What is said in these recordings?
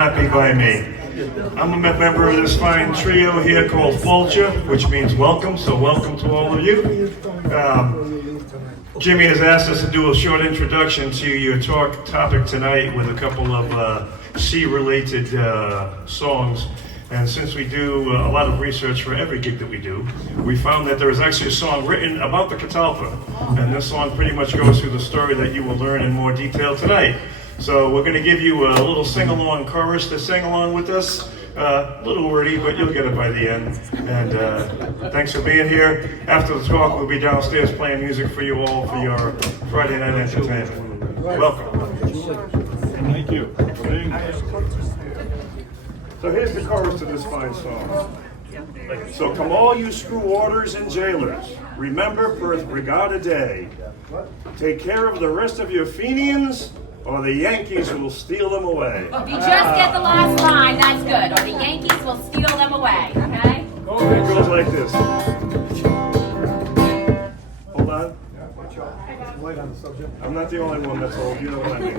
Happy by me. I'm a member of this fine trio here called Failte, which means welcome, so welcome to all of you. Jimmy has asked us to do a short introduction to your topic tonight with a couple of sea-related songs. And since we do a lot of research for every gig that we do, we found that there is actually a song written about the Catalpa. And this song pretty much goes through the story that you will learn in more detail tonight. So we're going to give you a little sing-along chorus to sing along with us. A little wordy, but you'll get it by the end. And thanks for being here. After the talk, we'll be downstairs playing music for you all for your Friday night entertainment. Welcome. Thank you. So here's the chorus to this fine song. So come all you screw warders and jailers, remember Perth Regatta Day. Take care of the rest of your Fenians, or the Yankees will steal them away. If you just get the last line, that's good. Or the Yankees will steal them away, okay? It goes like this. Hold on. I'm not the only one that's old, you know what I mean.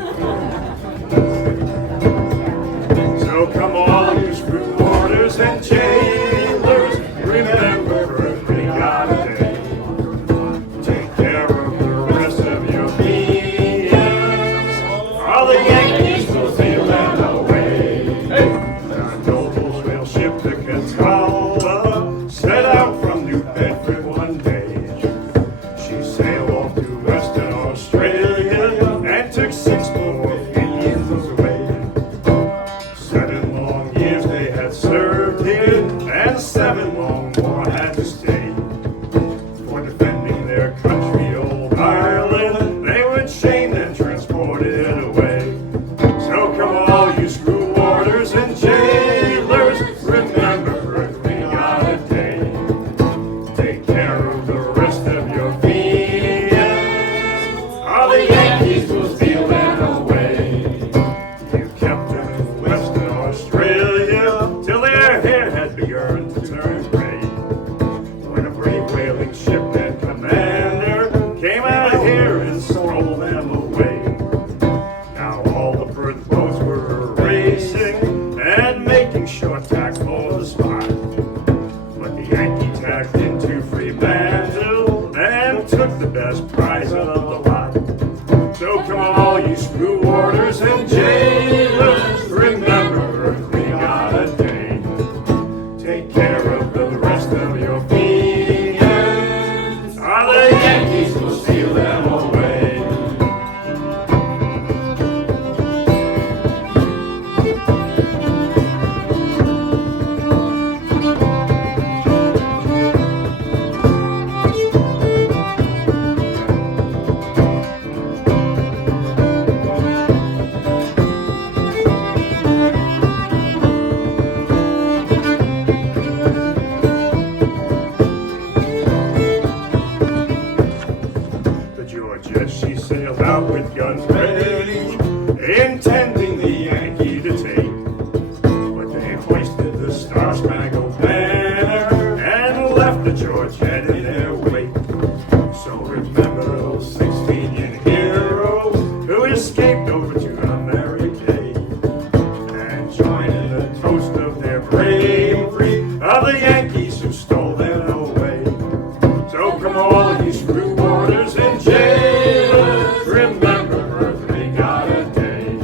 So come all you screw warders and jailers, remember Perth Regatta Day. Take care of the rest of your Fenians, all the Yankees will steal them away. Hey. The nobles will ship the Catalpa, set out from New Bedford one day. She sailed off to Western Australia and took 6 more Fenians away. 7 long years they had served here, and 7 long more had to stay. For defending their country, old Ireland, they were chained and transported away. So come all you screw warders and jailers, remember Perth Regatta Day. Take care of the rest of your Fenians, all the Yankees will steal them away. You kept them in Western Australia till their hair had begun to turn gray. When a brave whaling ship and commander came out here and stole them away. Now all the Perth boats were racing and making short tack for the spot. But the Yankee tacked into Freemantle and took the best prize of the lot. So come all you screw warders and jailers, remember Perth Regatta Day. Take care of the rest of your Fenians, or the Yankees will steal them away. The Georgia, she sailed out with guns ready, intending the Yankee to take. But they hoisted the Star-Spangled Banner and left the Georgette in their wake. So remember those 6 Fenian heroes who escaped over to America and joined in the toast of their bravery of the Yankees who stole them away. So come all you screw warders and jailers, remember Perth Regatta Day.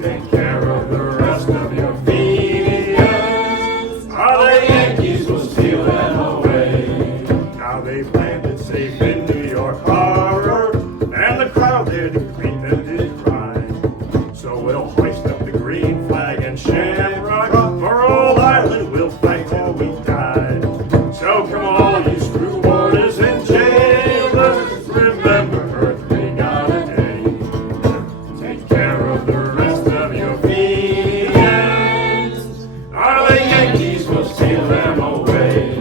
Take care of the rest of your Fenians, or the Yankees will steal them away. Now they've landed safe in New York Harbor, and the crowd there to greet them did cry. So we'll hoist up the green flag and shamrock, for all Ireland we'll fight till we die. So come all you screw warders and jailers, remember Perth Regatta Day. Take care of the rest of your Fenians, or the Yankees will steal them away.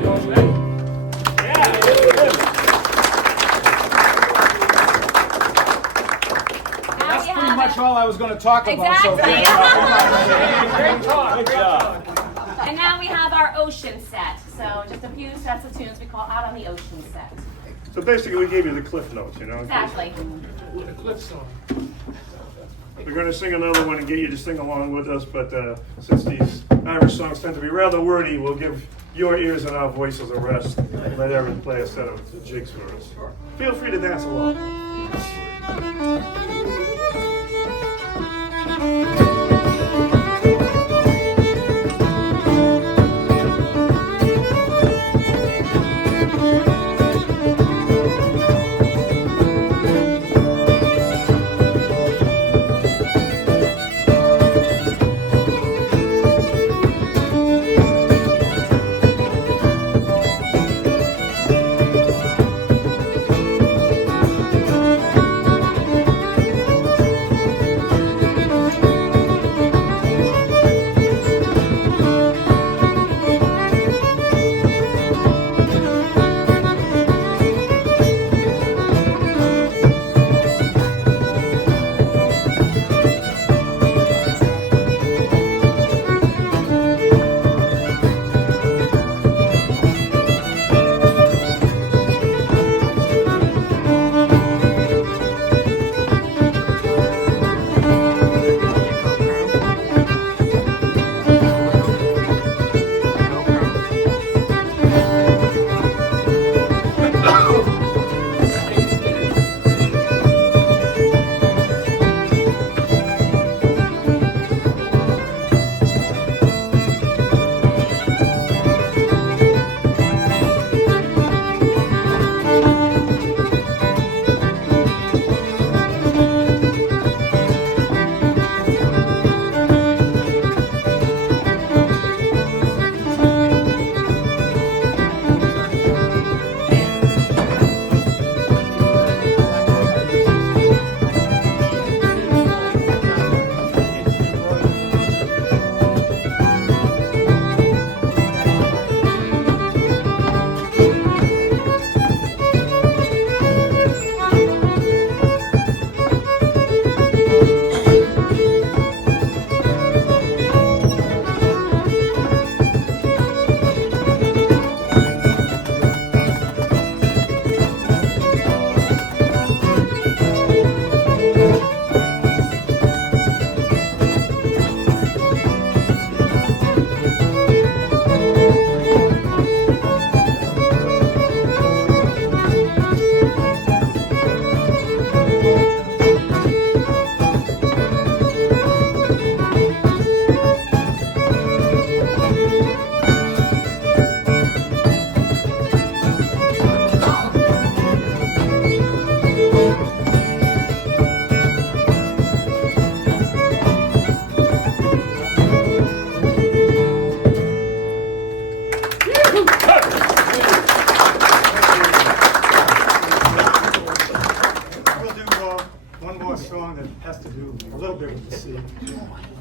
Now we Pretty have much all I was going to talk about. So Exactly. great talk. Good job. And now we have our ocean set. So just a few sets of tunes we call out on the ocean set. So basically we gave you the cliff notes, you know. Exactly. The cliff song. We're going to sing another one and get you to sing along with us, but since these Irish songs tend to be rather wordy, we'll give your ears and our voices a rest and let Erin play a set of jigs for us. Feel free to dance along.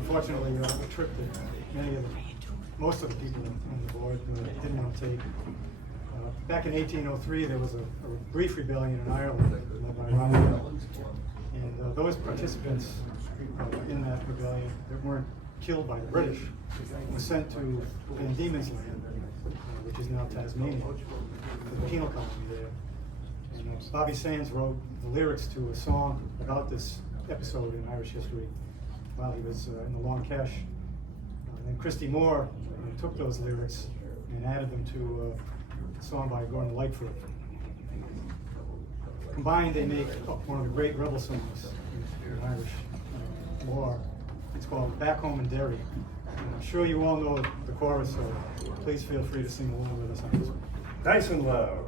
Unfortunately, a trip that most of the people on the board didn't want to take. Back in 1803, there was a brief rebellion in Ireland led by Robert, and those participants in that rebellion that weren't killed by the British were sent to Van Diemen's Land, which is now Tasmania, to the penal colony there. And Bobby Sands wrote the lyrics to a song about this episode in Irish history while he was in the Long Cache. And then Christy Moore took those lyrics and added them to a song by Gordon Lightfoot. Combined, they make up one of the great rebel songs in Irish war. It's called Back Home in Derry. And I'm sure you all know the chorus, so please feel free to sing along with us on this one. Nice and loud.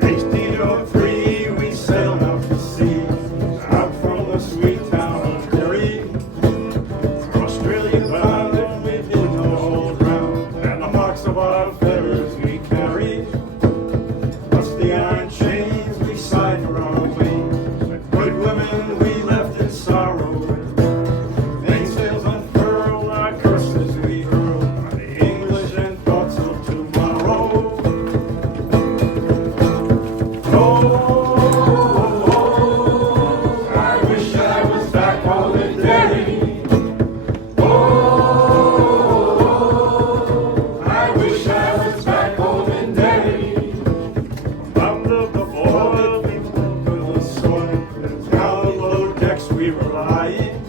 1803, we sailed out to sea, out from the sweet town of Derry. For Australia bound, and we did no hold round, and the marks of our feathers we carried. Plus the iron chains we signed for our way, with good women we left in sorrow. Mainsails unfurled, our curses we hurled on the English and thoughts of tomorrow. dying.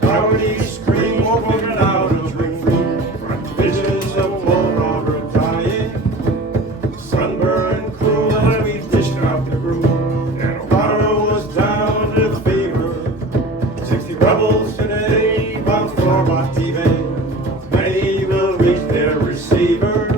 Dougherty scream open out of ring free. Visions of Paul Robert dying. Sunburned cruel and we dished out the brew. And O'Connor was down to fever. 60 rebels today bound for Motive. Many will reach their receiver.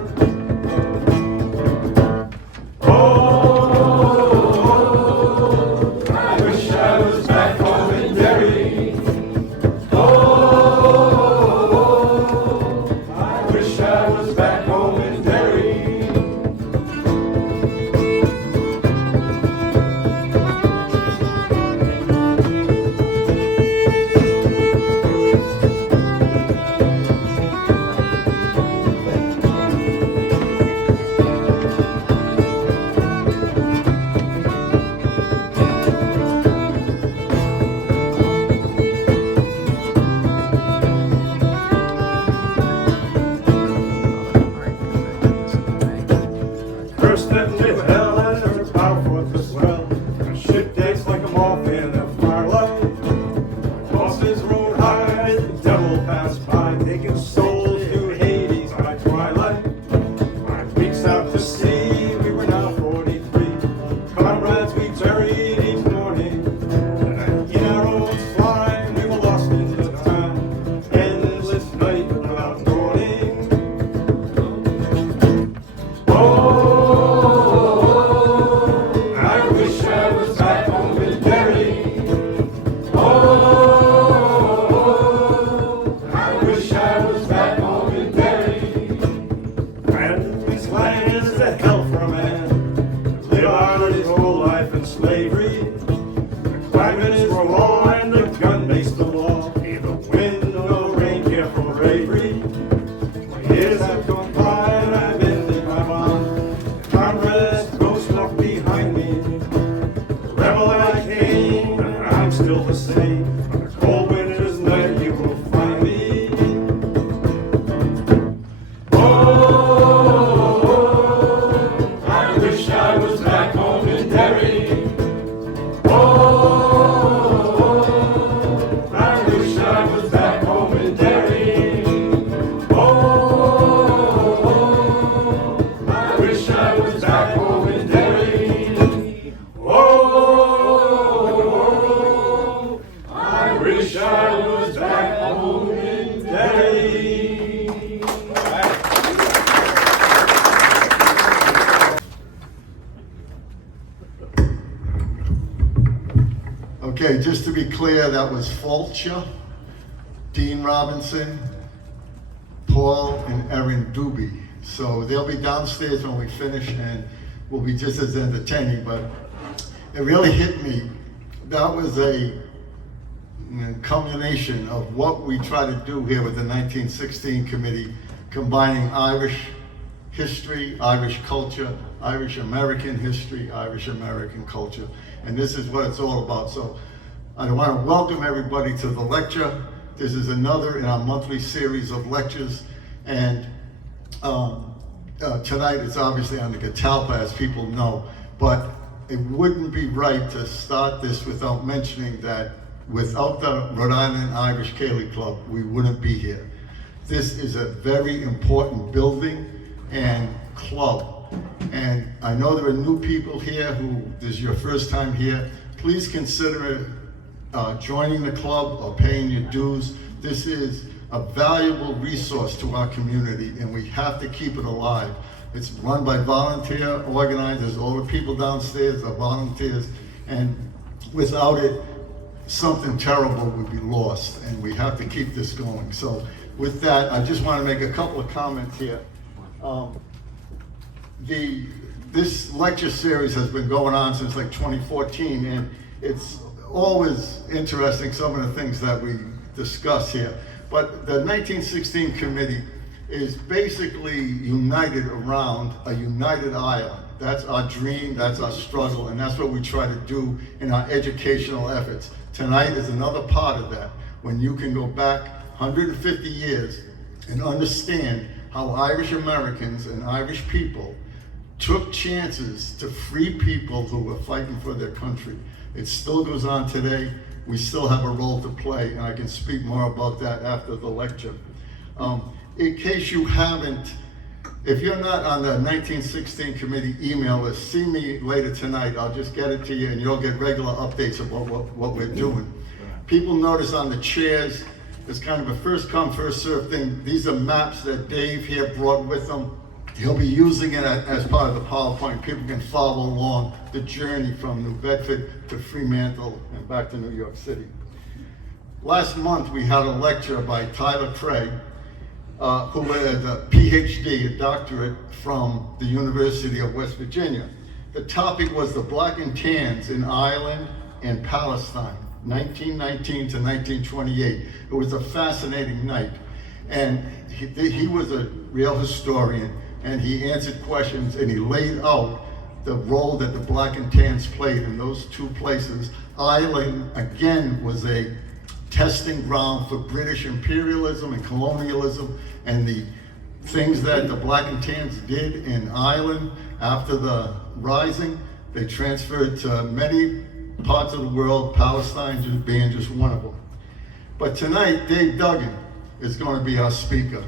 First that with hell and her powerful as well. A ship decks like a moth in a firelight. Bosses rode high, the devil passed by, taking souls to Hades by twilight. 5 weeks out to sea, we were now 43. Comrades we buried each morning. And in our own slime, we were lost into time. Endless night without morning. Slavery, the climate is raw and the gun makes the law. Neither wind nor rain care for bravery. 20 years have gone by and I've ended my bond. Comrades, ghosts walk behind me. The rebel I came, and I'm still the same. On a cold winter's night you will find me. I wish I was back home in Derry. Okay, just to be clear, that was Failte, Dean Robinson, Paul, and Erin Doobie. So they'll be downstairs when we finish and will be just as entertaining, but it really hit me. That was a culmination of what we try to do here with the 1916 committee, combining Irish history, Irish culture, Irish American history, Irish American culture. And this is what it's all about. So I want to welcome everybody to the lecture. This is another in our monthly series of lectures. And tonight it's obviously on the Catalpa, as people know, but it wouldn't be right to start this without mentioning that without the Rhode Island Irish Gaelic Club, we wouldn't be here. This is a very important building and club. And I know there are new people here who, this is your first time here. Please consider joining the club or paying your dues. This is a valuable resource to our community and we have to keep it alive. It's run by volunteer organizers. All the people downstairs are volunteers, and without it, something terrible would be lost, and we have to keep this going. So with that, I just want to make a couple of comments here. This lecture series has been going on since like 2014, and it's always interesting, some of the things that we discuss here. But the 1916 committee is basically united around a united Ireland. That's our dream, that's our struggle, and that's what we try to do in our educational efforts. Tonight is another part of that, when you can go back 150 years and understand how Irish Americans and Irish people took chances to free people who were fighting for their country. It still goes on today. we still have a role to play, and I can speak more about that after the lecture. In case you haven't, if you're not on the 1916 committee email list, see me later tonight. I'll just get it to you and you'll get regular updates about what we're doing. People notice on the chairs, it's kind of a first come, first served thing. These are maps that Dave here brought with him. He'll be using it as part of the PowerPoint. People can follow along the journey from New Bedford to Freemantle and back to New York City. Last month we had a lecture by Tyler Craig, who had a PhD, a doctorate from the University of West Virginia. The topic was the Black and Tans in Ireland and Palestine, 1919 to 1928. It was a fascinating night. And he was a real historian, and he answered questions, and he laid out the role that the Black and Tans played in those two places. Ireland, again, was a testing ground for British imperialism and colonialism, and the things that the Black and Tans did in Ireland after the Rising, they transferred to many parts of the world, Palestine just being just one of them. But tonight, Dave Duggan is going to be our speaker.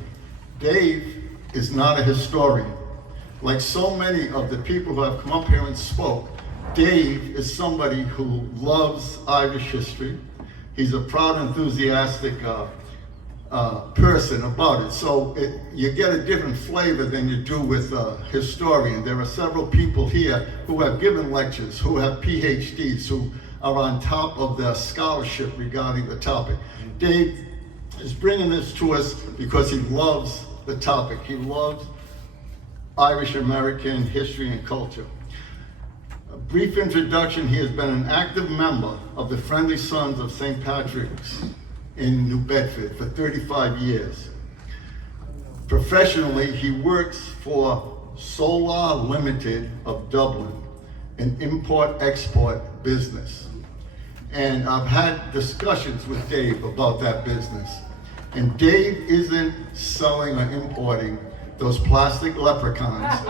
Dave is not a historian. Like so many of the people who have come up here and spoke, Dave is somebody who loves Irish history. He's a proud, enthusiastic person about it. So you get a different flavor than you do with a historian. There are several people here who have given lectures, who have PhDs, who are on top of their scholarship regarding the topic. Dave is bringing this to us because he loves the topic. He loves Irish American history and culture. A brief introduction: he has been an active member of the Friendly Sons of St. Patrick's in New Bedford for 35 years. Professionally, he works for Solar Limited of Dublin, an import-export business. And I've had discussions with Dave about that business. And Dave isn't selling or importing those plastic leprechauns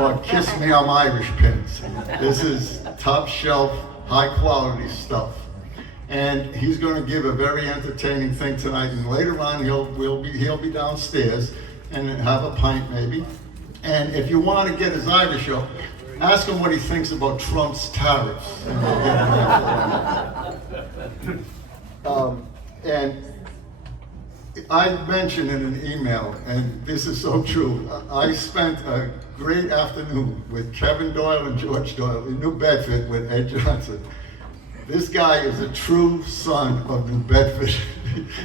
or kiss me I'm Irish pins. This is top shelf, high quality stuff. And he's going to give a very entertaining thing tonight, and later on he'll be downstairs and have a pint maybe. And if you want to get his Irish up, ask him what he thinks about Trump's tariffs. And we'll get him that. And I mentioned in an email, and this is so true, I spent a great afternoon with Kevin Doyle and George Doyle in New Bedford with Ed Johnson. This guy is a true son of New Bedford.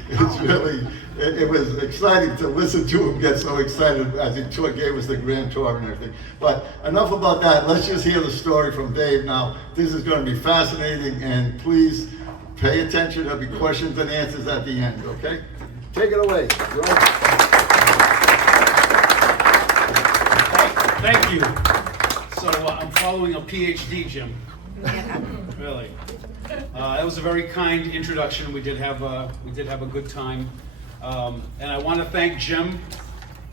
It's really, it was exciting to listen to him get so excited as he gave us the grand tour and everything. But enough about that. Let's just hear the story from Dave now. This is going to be fascinating, and please pay attention. There'll be questions and answers at the end, okay? Take it away. Thank you. So I'm following a PhD, Jim. Really. That was a very kind introduction. We did have a good time, and I want to thank Jim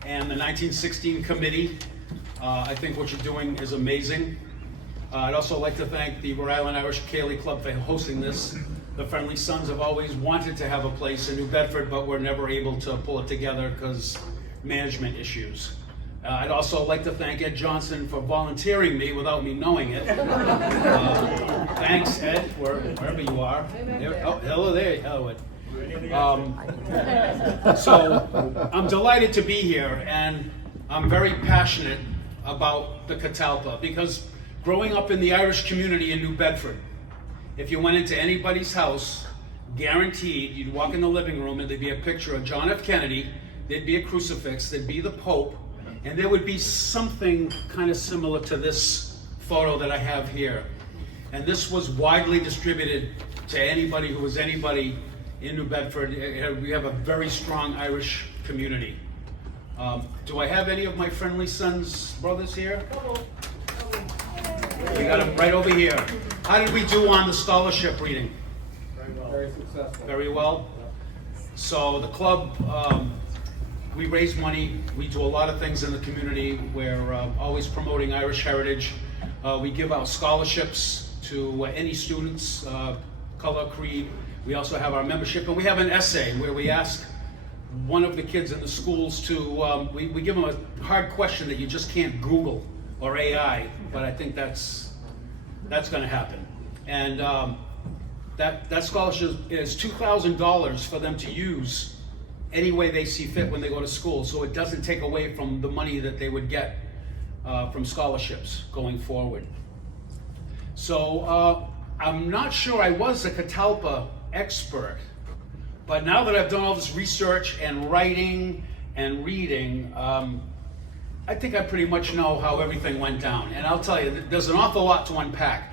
and the 1916 committee. I think what you're doing is amazing. I'd also like to thank the Rhode Island Irish Gael Club for hosting this. The Friendly Sons have always wanted to have a place in New Bedford, but we're never able to pull it together because management issues. I'd also like to thank Ed Johnson for volunteering me without me knowing it. Thanks, Ed, wherever you are. Oh, hello there. Hello, Ed. So I'm delighted to be here, and I'm very passionate about the Catalpa because growing up in the Irish community in New Bedford, if you went into anybody's house, guaranteed you'd walk in the living room and there'd be a picture of John F. Kennedy, there'd be a crucifix, there'd be the Pope, and there would be something kind of similar to this photo that I have here. And this was widely distributed to anybody who was anybody in New Bedford. We have a very strong Irish community. Do I have any of my Friendly Sons brothers here? We got them right over here. How did we do on the scholarship reading? Very well. Very successful. Very well. So the club, we raise money. We do a lot of things in the community. We're always promoting Irish heritage. We give out scholarships to any students color, creed. We also have our membership, and we have an essay where we ask one of the kids in the schools to, we give them a hard question that you just can't Google or AI, but I think that's going to happen. And that scholarship is $2,000 for them to use any way they see fit when they go to school, so it doesn't take away from the money that they would get from scholarships going forward. So I'm not sure I was a Catalpa expert, but now that I've done all this research and writing and reading, I think I pretty much know how everything went down. And I'll tell you, there's an awful lot to unpack.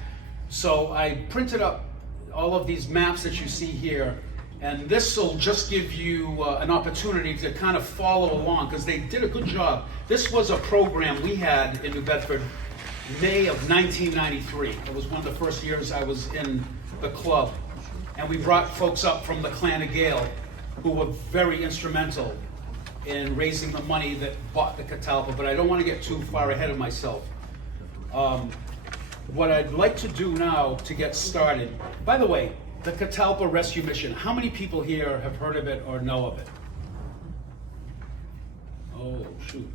So I printed up all of these maps that you see here, and this will just give you an opportunity to kind of follow along, because they did a good job. This was a program we had in New Bedford, May of 1993. It was one of the first years I was in the club. And we brought folks up from the clan of Gael who were very instrumental in raising the money that bought the Catalpa, but I don't want to get too far ahead of myself. What I'd like to do now to get started, by the way, the Catalpa Rescue Mission, how many people here have heard of it or know of it? Oh, shoot.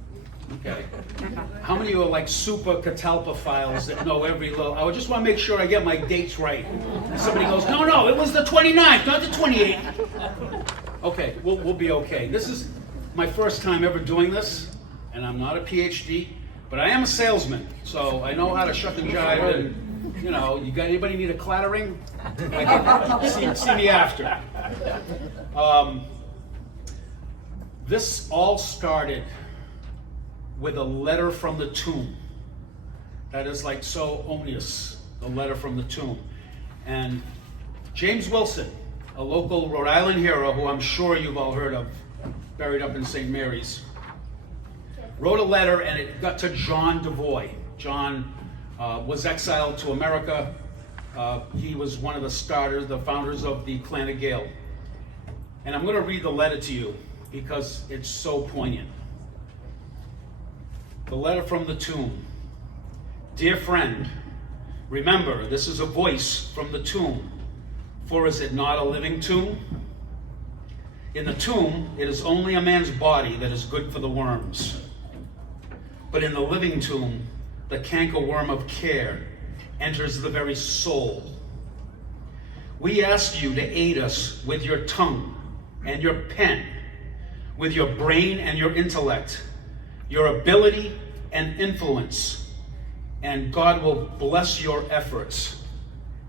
Okay. How many of you are like super Catalpa files that know every little? I just want to make sure I get my dates right. Somebody goes, no, it was the 29th, not the 28th. Okay, we'll be okay. This is my first time ever doing this, and I'm not a PhD, but I am a salesman, so I know how to shuck and jive. And you know, you got anybody need a clattering? See me after. This all started with a letter from the tomb. That is like so ominous, the letter from the tomb. And James Wilson, a local Rhode Island hero who I'm sure you've all heard of, buried up in St. Mary's, wrote a letter, and it got to John Devoy. John was exiled to America. He was one of the founders of the clan of Gael. And I'm going to read the letter to you because it's so poignant. The letter from the tomb. Dear friend, remember, this is a voice from the tomb, for is it not a living tomb? In the tomb, it is only a man's body that is good for the worms. But in the living tomb, the cankerworm of care enters the very soul. We ask you to aid us with your tongue and your pen, with your brain and your intellect, your ability and influence, and God will bless your efforts,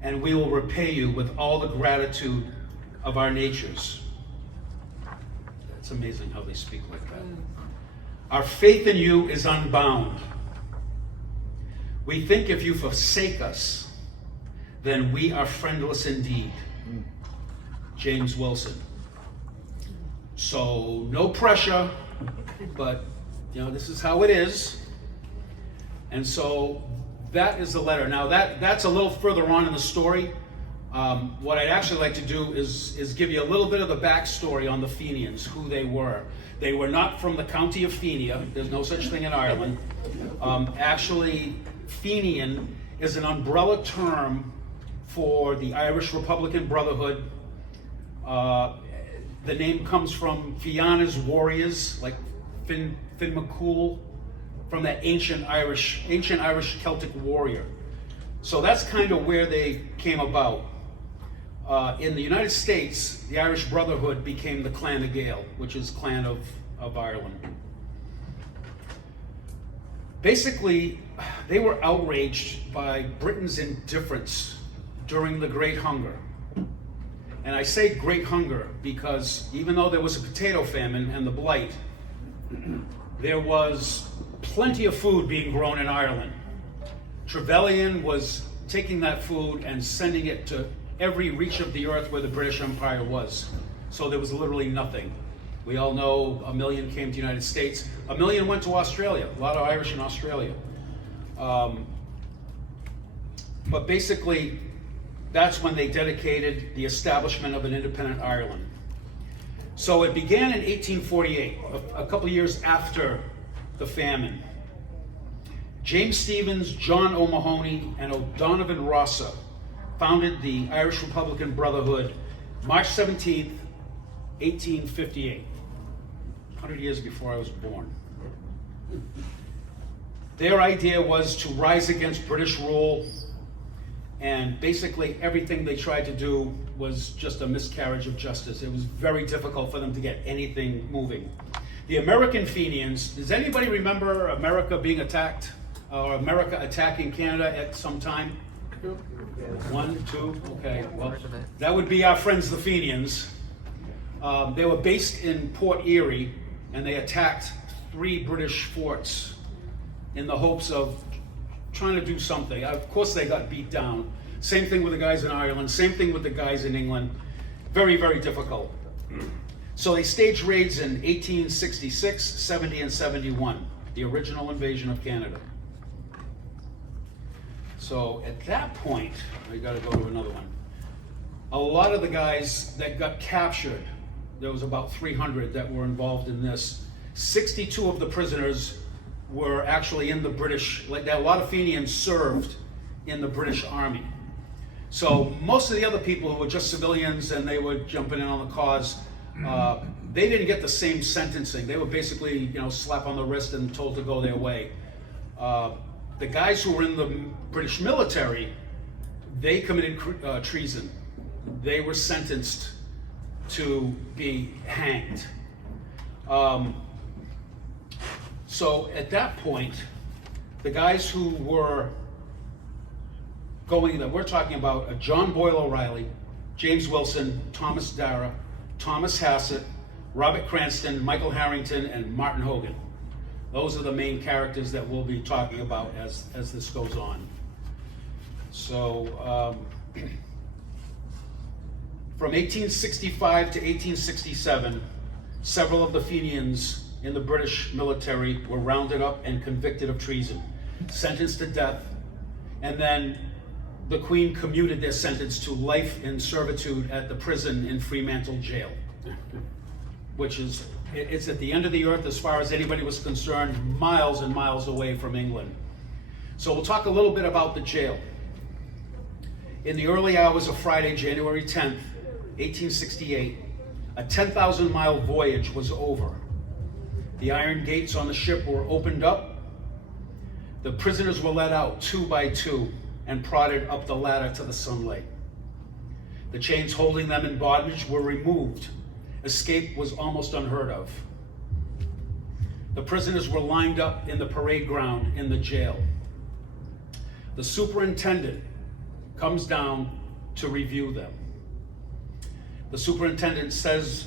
and we will repay you with all the gratitude of our natures. It's amazing how they speak like that. Our faith in you is unbound. We think if you forsake us, then we are friendless indeed. James Wilson. So no pressure, but you know, this is how it is. And so that is the letter. Now that's a little further on in the story. What I'd actually like to do is give you a little bit of the backstory on the Fenians, who they were. They were not from the county of Fenia. There's no such thing in Ireland. Actually, Fenian is an umbrella term for the Irish Republican Brotherhood. The name comes from Fianna's warriors, like Finn McCool, from that ancient Irish Celtic warrior. So that's kind of where they came about. In the United States, the Irish Brotherhood became the Clan of Gael, which is Clan of Ireland. Basically, they were outraged by Britain's indifference during the Great Hunger. And I say Great Hunger because even though there was a potato famine and the Blight, there was plenty of food being grown in Ireland. Trevelyan was taking that food and sending it to every reach of the earth where the British Empire was. So there was literally nothing. We all know 1 million came to the United States. 1 million went to Australia, a lot of Irish in Australia. But basically, that's when they dedicated the establishment of an independent Ireland. So it began in 1848, a couple of years after the famine. James Stephens, John O'Mahony, and O'Donovan Rossa founded the Irish Republican Brotherhood March 17th, 1858, 100 years before I was born. Their idea was to rise against British rule, and basically everything they tried to do was just a miscarriage of justice. It was very difficult for them to get anything moving. The American Fenians, does anybody remember America being attacked, or America attacking Canada at some time? 1, 2, okay, well, that would be our friends the Fenians. They were based in Port Erie, and they attacked 3 British forts in the hopes of trying to do something. Of course they got beat down. Same thing with the guys in Ireland, same thing with the guys in England. Very, very difficult. So they staged raids in 1866, 70, and 71, the original invasion of Canada. So at that point, I gotta go to another one. A lot of the guys that got captured, there was about 300 that were involved in this. 62 of the prisoners were actually in the British, like a lot of Fenians served in the British Army. So most of the other people who were just civilians and they were jumping in on the cause, they didn't get the same sentencing. They were basically, slap on the wrist and told to go their way. The guys who were in the British military, they committed treason. They were sentenced to be hanged. So at that point, the guys who were we're talking about John Boyle O'Reilly, James Wilson, Thomas Dara, Thomas Hassett, Robert Cranston, Michael Harrington, and Martin Hogan. Those are the main characters that we'll be talking about as this goes on. So from 1865 to 1867, several of the Fenians in the British military were rounded up and convicted of treason, sentenced to death, and then the Queen commuted their sentence to life in servitude at the prison in Freemantle Gaol, which it's at the end of the earth as far as anybody was concerned, miles and miles away from England. So we'll talk a little bit about the jail. In the early hours of Friday, January 10th, 1868, a 10,000-mile voyage was over. The iron gates on the ship were opened up. The prisoners were let out 2 by 2 and prodded up the ladder to the sunlight. The chains holding them in bondage were removed. Escape was almost unheard of. The prisoners were lined up in the parade ground in the jail. The superintendent comes down to review them. The superintendent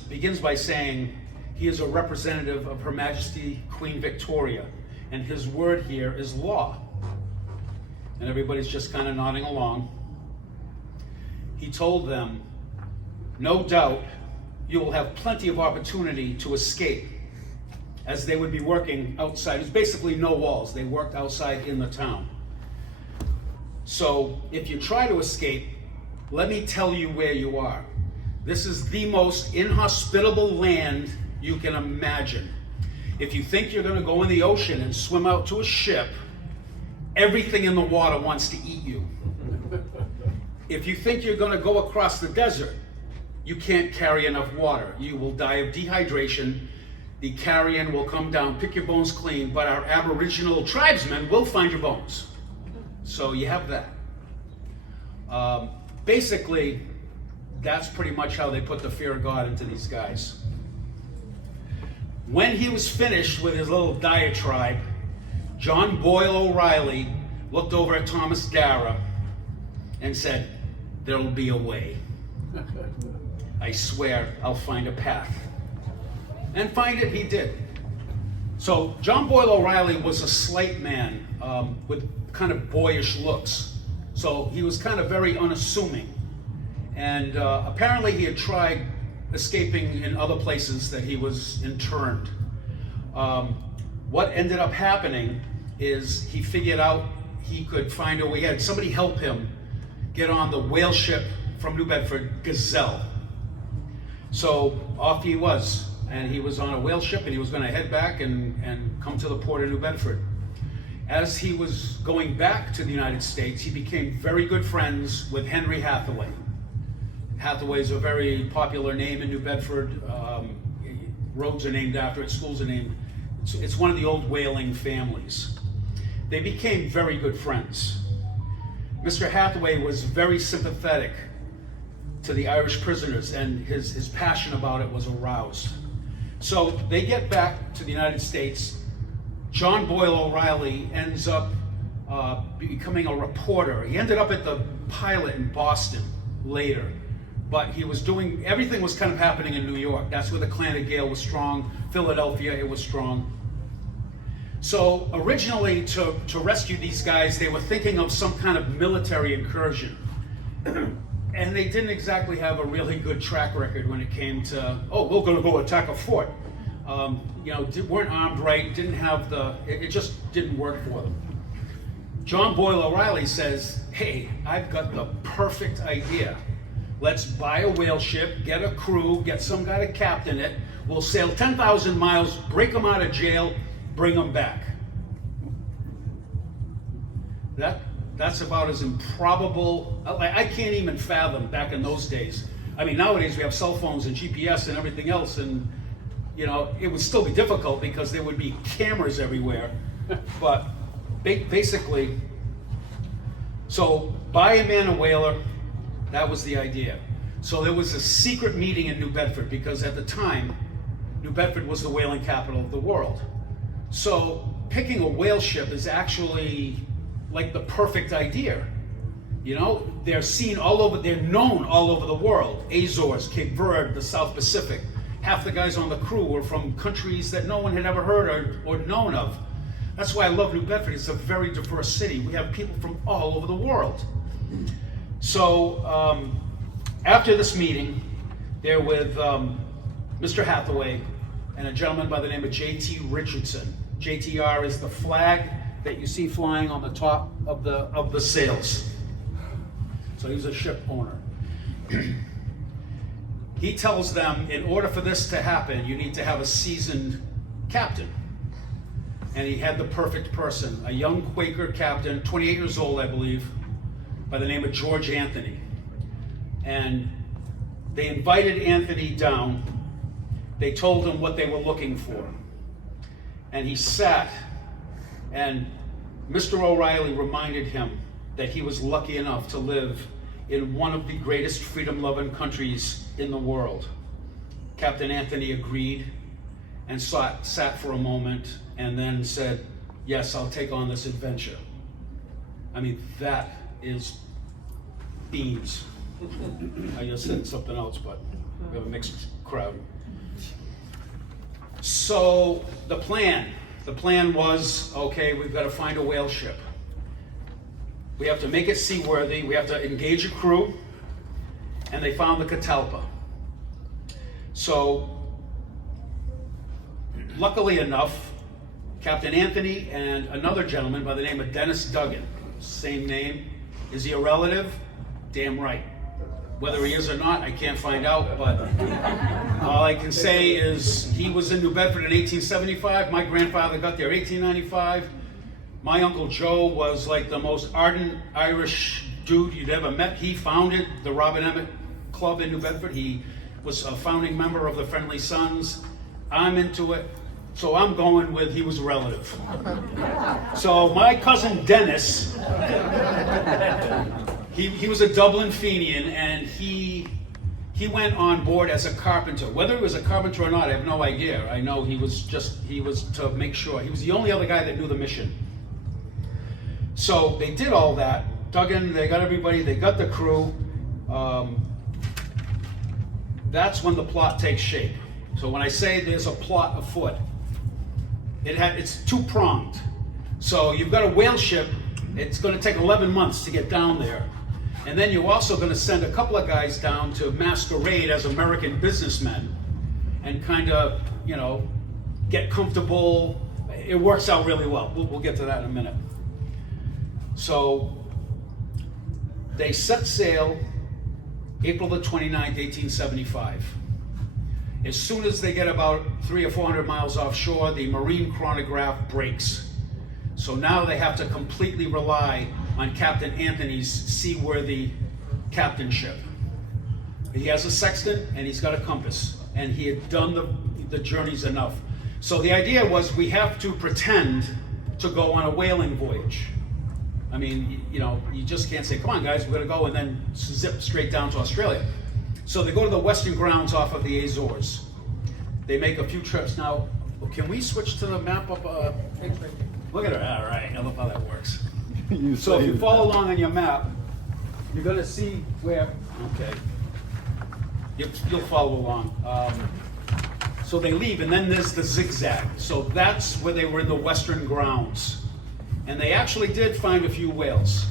begins by saying he is a representative of Her Majesty Queen Victoria, and his word here is law. And everybody's just kind of nodding along. He told them, no doubt you will have plenty of opportunity to escape, as they would be working outside. There's basically no walls. They worked outside in the town. So if you try to escape, let me tell you where you are. This is the most inhospitable land you can imagine. If you think you're going to go in the ocean and swim out to a ship, everything in the water wants to eat you. If you think you're going to go across the desert, you can't carry enough water. You will die of dehydration. The carrion will come down, pick your bones clean, but our Aboriginal tribesmen will find your bones. So you have that. Basically, that's pretty much how they put the fear of God into these guys. When he was finished with his little diatribe, John Boyle O'Reilly looked over at Thomas Dara and said, there'll be a way. I swear I'll find a path. And find it he did. So John Boyle O'Reilly was a slight man with kind of boyish looks. So he was kind of very unassuming. And apparently he had tried escaping in other places that he was interned. What ended up happening is he figured out he could find a way. He had somebody help him get on the whaleship from New Bedford, Gazelle. So off he was, and he was on a whaleship, and he was going to head back and come to the port of New Bedford. as he was going back to the United States, he became very good friends with Henry Hathaway. Hathaway is a very popular name in New Bedford. Roads are named after it, schools are named. It's one of the old whaling families. They became very good friends. Mr. Hathaway was very sympathetic to the Irish prisoners, and his passion about it was aroused. So they get back to the United States. John Boyle O'Reilly ends up becoming a reporter. He ended up at the Pilot in Boston later, but he was doing, everything was kind of happening in New York. That's where the clan of Gael was strong. Philadelphia, it was strong. So originally, to rescue these guys, they were thinking of some kind of military incursion. And they didn't exactly have a really good track record when it came to, oh, we're going to go attack a fort. Weren't armed right, didn't have it just didn't work for them. John Boyle O'Reilly says, hey, I've got the perfect idea. Let's buy a whale ship, get a crew, get some guy to captain it. We'll sail 10,000 miles, break them out of jail, bring them back. That's about as improbable. I can't even fathom back in those days. I mean, nowadays we have cell phones and GPS and everything else, and it would still be difficult because there would be cameras everywhere. But basically, so buy a man a whaler, that was the idea. So there was a secret meeting in New Bedford because at the time, New Bedford was the whaling capital of the world. So picking a whale ship is actually like the perfect idea. They're seen all over, they're known all over the world. Azores, Cape Verde, the South Pacific. Half the guys on the crew were from countries that no one had ever heard or known of. That's why I love New Bedford. It's a very diverse city. We have people from all over the world. So after this meeting, they're with Mr. Hathaway and a gentleman by the name of J.T. Richardson. JTR is the flag that you see flying on the top of the sails. So he's a ship owner. He tells them, in order for this to happen, you need to have a seasoned captain. And he had the perfect person, a young Quaker captain, 28 years old, I believe, by the name of George Anthony. And they invited Anthony down. They told him what they were looking for. And he sat, and Mr. O'Reilly reminded him that he was lucky enough to live in one of the greatest freedom-loving countries in the world. Captain Anthony agreed and sat for a moment and then said, yes, I'll take on this adventure. I mean, that is beans. I just said something else, but we have a mixed crowd. So the plan was, okay, we've got to find a whale ship. We have to make it seaworthy. We have to engage a crew. And they found the Catalpa. So, luckily enough, Captain Anthony and another gentleman by the name of Denis Duggan, same name. Is he a relative? Damn right. Whether he is or not, I can't find out, but all I can say is he was in New Bedford in 1875. My grandfather got there in 1895. My Uncle Joe was like the most ardent Irish dude you'd ever met. He founded the Robin Emmett Club in New Bedford. He was a founding member of the Friendly Sons. I'm into it, so I'm going with he was a relative. So my cousin Denis, he was a Dublin Fenian, and he went on board as a carpenter. Whether he was a carpenter or not, I have no idea. I know he was to make sure. He was the only other guy that knew the mission. So they did all that. Duggan, they got everybody, they got the crew. That's when the plot takes shape. So when I say there's a plot afoot, it's two-pronged. So you've got a whale ship. It's going to take 11 months to get down there. And then you're also going to send a couple of guys down to masquerade as American businessmen and kind of, get comfortable. It works out really well. We'll get to that in a minute. So they set sail April the 29th, 1875. As soon as they get about 300 or 400 miles offshore, the marine chronograph breaks. So now they have to completely rely on Captain Anthony's seaworthy captainship. He has a sextant and he's got a compass, and he had done the journeys enough. So the idea was, we have to pretend to go on a whaling voyage. I mean, you know, you just can't say, come on guys, we're gonna go and then zip straight down to Australia. So they go to the western grounds off of the Azores. They make a few trips. Now, can we switch to the map up? Look at her, all right, I love how that works. So if you follow along on your map, you're gonna see where, okay, you'll follow along. So they leave, and then there's the zigzag. So that's where they were in the western grounds. And they actually did find a few whales.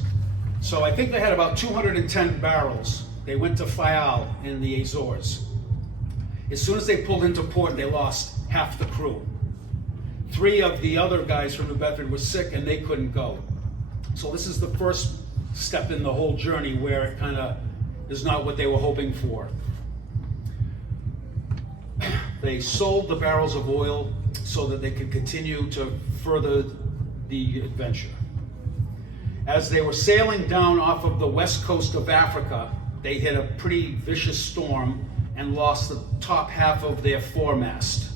So I think they had about 210 barrels. They went to Failte in the Azores. As soon as they pulled into port, they lost half the crew. 3 of the other guys from New Bedford were sick and they couldn't go. So this is the first step in the whole journey where it kind of is not what they were hoping for. They sold the barrels of oil so that they could continue to further the adventure. As they were sailing down off of the west coast of Africa, they hit a pretty vicious storm and lost the top half of their foremast.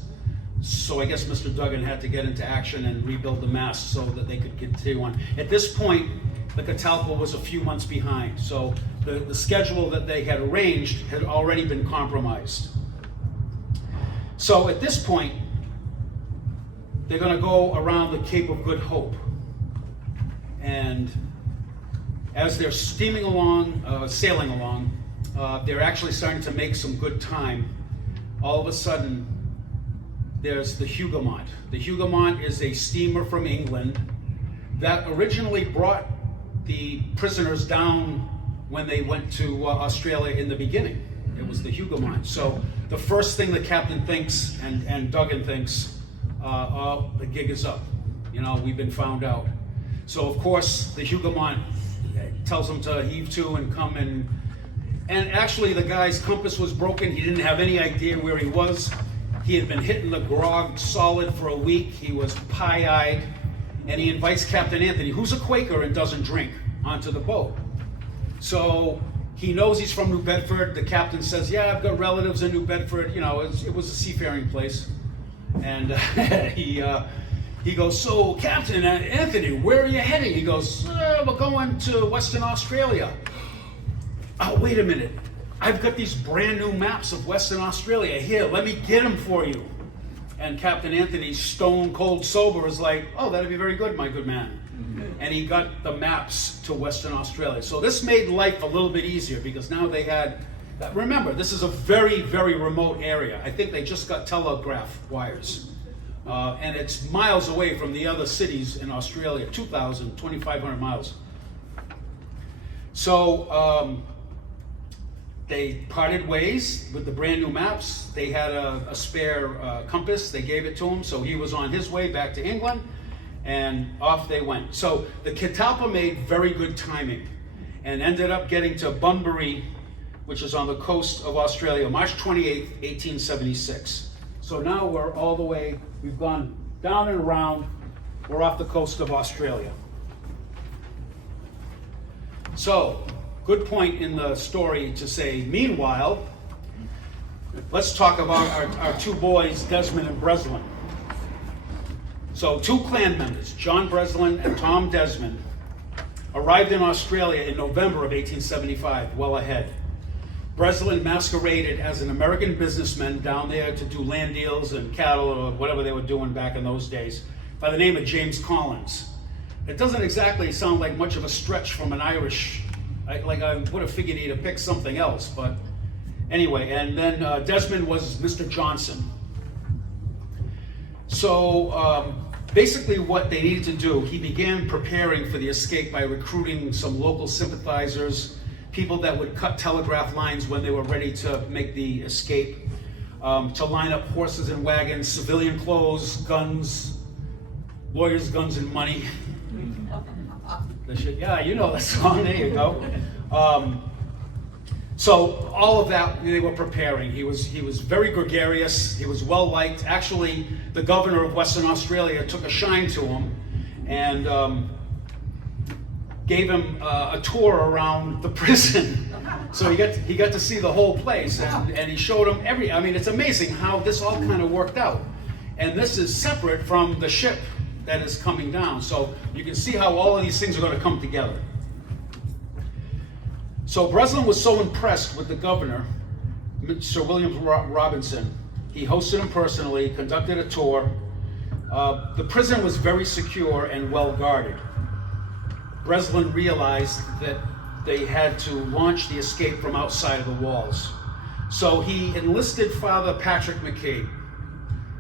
So I guess Mr. Duggan had to get into action and rebuild the mast so that they could continue on. At this point, the Catalpa was a few months behind, so the schedule that they had arranged had already been compromised. So at this point, they're going to go around the Cape of Good Hope. And as they're steaming along, sailing along, they're actually starting to make some good time. All of a sudden, there's the Hougoumont. The Hougoumont is a steamer from England that originally brought the prisoners down when they went to Australia in the beginning. It was the Hougoumont. So the first thing the captain thinks, and Duggan thinks, oh, the gig is up. You know, we've been found out. So of course, the Hougoumont tells them to heave to and come in. And actually the guy's compass was broken. He didn't have any idea where he was. He had been hitting the grog solid for a week. He was pie-eyed. And he invites Captain Anthony, who's a Quaker and doesn't drink, onto the boat. So he knows he's from New Bedford. The captain says, yeah, I've got relatives in New Bedford. You know, it was a seafaring place. And he goes, so Captain Anthony, where are you heading? He goes, we're going to Western Australia. Oh, wait a minute. I've got these brand new maps of Western Australia. Here, let me get them for you. And Captain Anthony, stone cold sober, is like, oh, that'd be very good, my good man. And he got the maps to Western Australia. So this made life a little bit easier because now they had, remember, this is a very, very remote area. I think they just got telegraph wires. And it's miles away from the other cities in Australia, 2,500 miles. So they parted ways with the brand new maps. They had a spare compass. They gave it to him, so he was on his way back to England, and off they went. So the Catalpa made very good timing and ended up getting to Bunbury, which is on the coast of Australia, March 28th, 1876. So now we're all the way, we've gone down and around, we're off the coast of Australia. So, good point in the story to say, meanwhile, let's talk about our 2 boys, Desmond and Breslin. So 2 clan members, John Breslin and Tom Desmond, arrived in Australia in November of 1875, well ahead. Breslin masqueraded as an American businessman down there to do land deals and cattle or whatever they were doing back in those days, by the name of James Collins. It doesn't exactly sound like much of a stretch from an Irish, like I would have figured he'd have picked something else, but anyway, and then Desmond was Mr. Johnson. So basically what they needed to do, he began preparing for the escape by recruiting some local sympathizers, people that would cut telegraph lines when they were ready to make the escape, to line up horses and wagons, civilian clothes, guns, lawyers, guns, and money. Yeah, you know that song, there you go. So all of that they were preparing. He was very gregarious, he was well liked. Actually, the governor of Western Australia took a shine to him, and gave him a tour around the prison. So he got to see the whole place, and he showed him I mean, it's amazing how this all kind of worked out. And this is separate from the ship that is coming down. So you can see how all of these things are going to come together. So Breslin was so impressed with the governor, Sir William Robinson. He hosted him personally, conducted a tour. The prison was very secure and well guarded. Breslin realized that they had to launch the escape from outside of the walls. So he enlisted Father Patrick McCabe.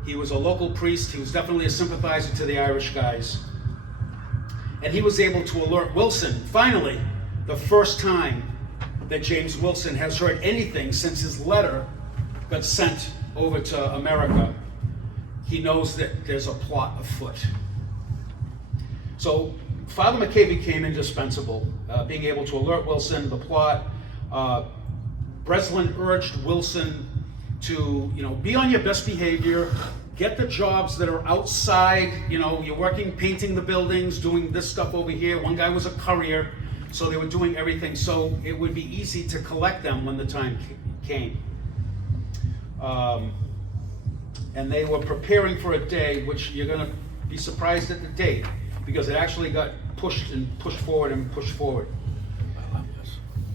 He was a local priest. He was definitely a sympathizer to the Irish guys. And he was able to alert Wilson, finally, the first time that James Wilson has heard anything since his letter got sent over to America. He knows that there's a plot afoot. So Father McCabe became indispensable, being able to alert Wilson, the plot. Breslin urged Wilson to, be on your best behavior, get the jobs that are outside, you're working, painting the buildings, doing this stuff over here. One guy was a courier, so they were doing everything so it would be easy to collect them when the time came. And they were preparing for a day, which you're going to be surprised at the date, because it actually got pushed and pushed forward and pushed forward.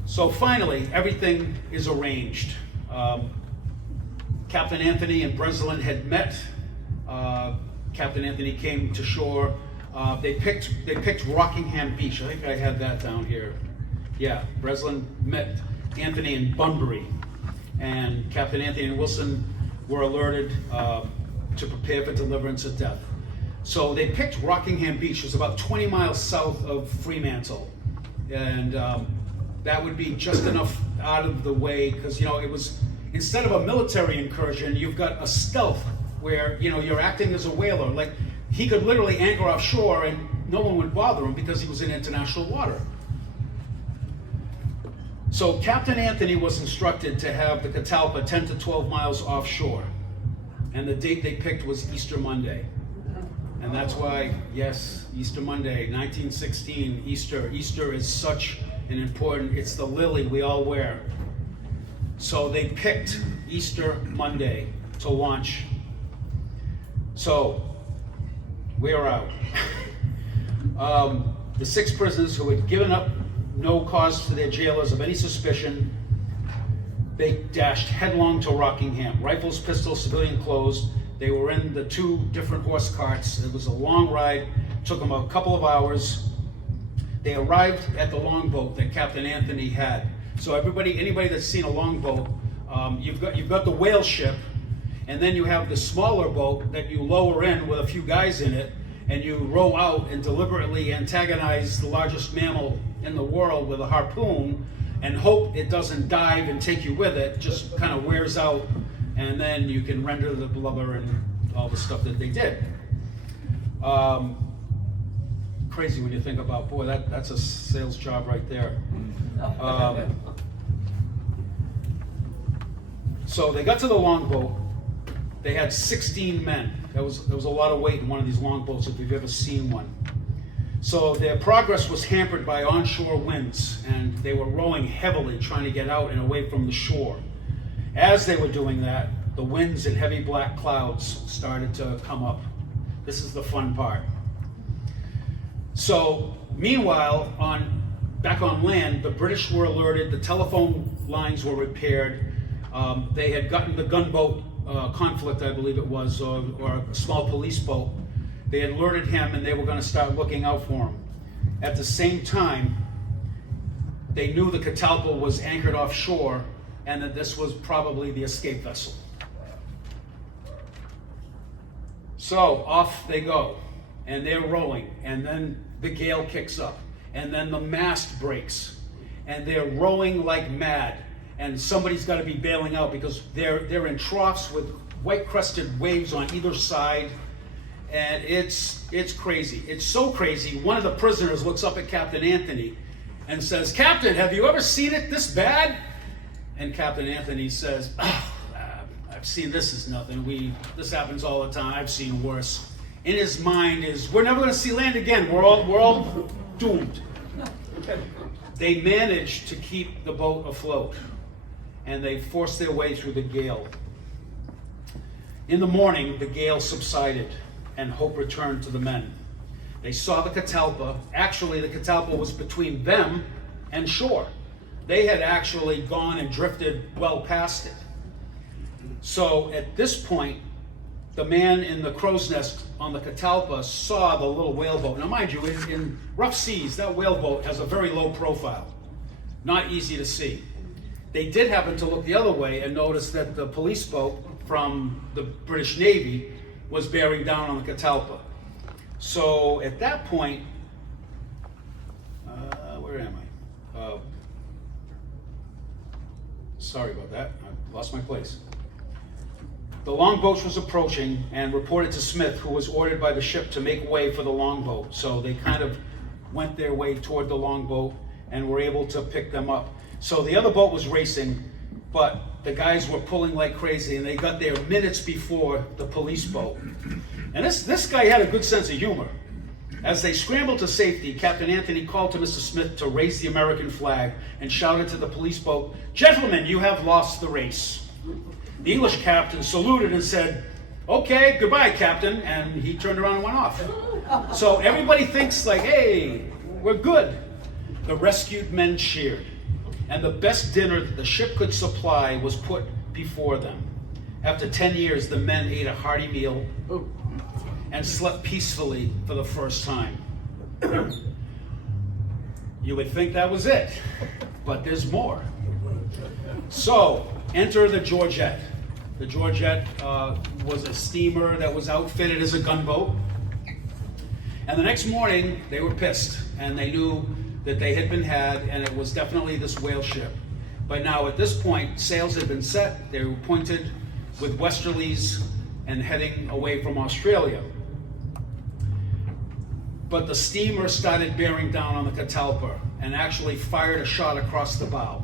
So finally, everything is arranged. Captain Anthony and Breslin had met. Captain Anthony came to shore. They picked Rockingham Beach. I think I had that down here. Yeah, Breslin met Anthony in Bunbury, and Captain Anthony and Wilson were alerted to prepare for deliverance at death. So they picked Rockingham Beach. It was about 20 miles south of Freemantle, and that would be just enough out of the way, because it was, instead of a military incursion, you've got a stealth where you're acting as a whaler. Like, he could literally anchor offshore and no one would bother him because he was in international water. So Captain Anthony was instructed to have the Catalpa 10 to 12 miles offshore, and the date they picked was Easter Monday. And that's why, yes, Easter Monday, 1916, Easter. Easter is such an important, it's the lily we all wear. So they picked Easter Monday to launch. So, we're out. The 6 prisoners who had given up no cause to their jailers of any suspicion, they dashed headlong to Rockingham. Rifles, pistols, civilian clothes. They were in the 2 different horse carts. It was a long ride, took them a couple of hours. They arrived at the longboat that Captain Anthony had. So anybody that's seen a longboat, you've got the whale ship, and then you have the smaller boat that you lower in with a few guys in it, and you row out and deliberately antagonize the largest mammal in the world with a harpoon and hope it doesn't dive and take you with it, just kind of wears out, and then you can render the blubber and all the stuff that they did. Crazy when you think about, boy, that's a sales job right there. So they got to the longboat. They had 16 men. There was a lot of weight in one of these longboats if you've ever seen one. So their progress was hampered by onshore winds, and they were rowing heavily trying to get out and away from the shore. As they were doing that, the winds and heavy black clouds started to come up. This is the fun part. So meanwhile, back on land, the British were alerted, the telephone lines were repaired. They had gotten the gunboat conflict, I believe it was, or a small police boat. They had alerted him, and they were going to start looking out for him. At the same time, they knew the Catalpa was anchored offshore, and that this was probably the escape vessel. So off they go, and they're rowing, and then the gale kicks up, and then the mast breaks, and they're rowing like mad. And somebody's got to be bailing out because they're in troughs with white-crested waves on either side, and it's crazy. It's so crazy. One of the prisoners looks up at Captain Anthony and says, "Captain, have you ever seen it this bad?" And Captain Anthony says, "I've seen this as nothing. This happens all the time. I've seen worse." in his mind is, we're never going to see land again. We're all doomed. They managed to keep the boat afloat, and they forced their way through the gale. In the morning, the gale subsided, and hope returned to the men. They saw the Catalpa. Actually, the Catalpa was between them and shore. They had actually gone and drifted well past it. So at this point, the man in the crow's nest on the Catalpa saw the little whaleboat. Now mind you, in rough seas, that whaleboat has a very low profile. Not easy to see. They did happen to look the other way and notice that the police boat from the British Navy was bearing down on the Catalpa. So at that point, where am I? Sorry about that, I lost my place. The longboat was approaching and reported to Smith, who was ordered by the ship to make way for the longboat. So they kind of went their way toward the longboat and were able to pick them up. So the other boat was racing, but the guys were pulling like crazy, and they got there minutes before the police boat. And this guy had a good sense of humor. As they scrambled to safety, Captain Anthony called to Mr. Smith to raise the American flag and shouted to the police boat, "Gentlemen, you have lost the race." The English captain saluted and said, "Okay, goodbye, Captain," and he turned around and went off. So everybody thinks like, hey, we're good. The rescued men cheered, and the best dinner that the ship could supply was put before them. After 10 years, the men ate a hearty meal and slept peacefully for the first time. You would think that was it, but there's more. So, enter the Georgette. The Georgette was a steamer that was outfitted as a gunboat. And the next morning, they were pissed, and they knew that they had been had, and it was definitely this whale ship. But now, at this point, sails had been set. They were pointed with westerlies and heading away from Australia. But the steamer started bearing down on the Catalpa and actually fired a shot across the bow.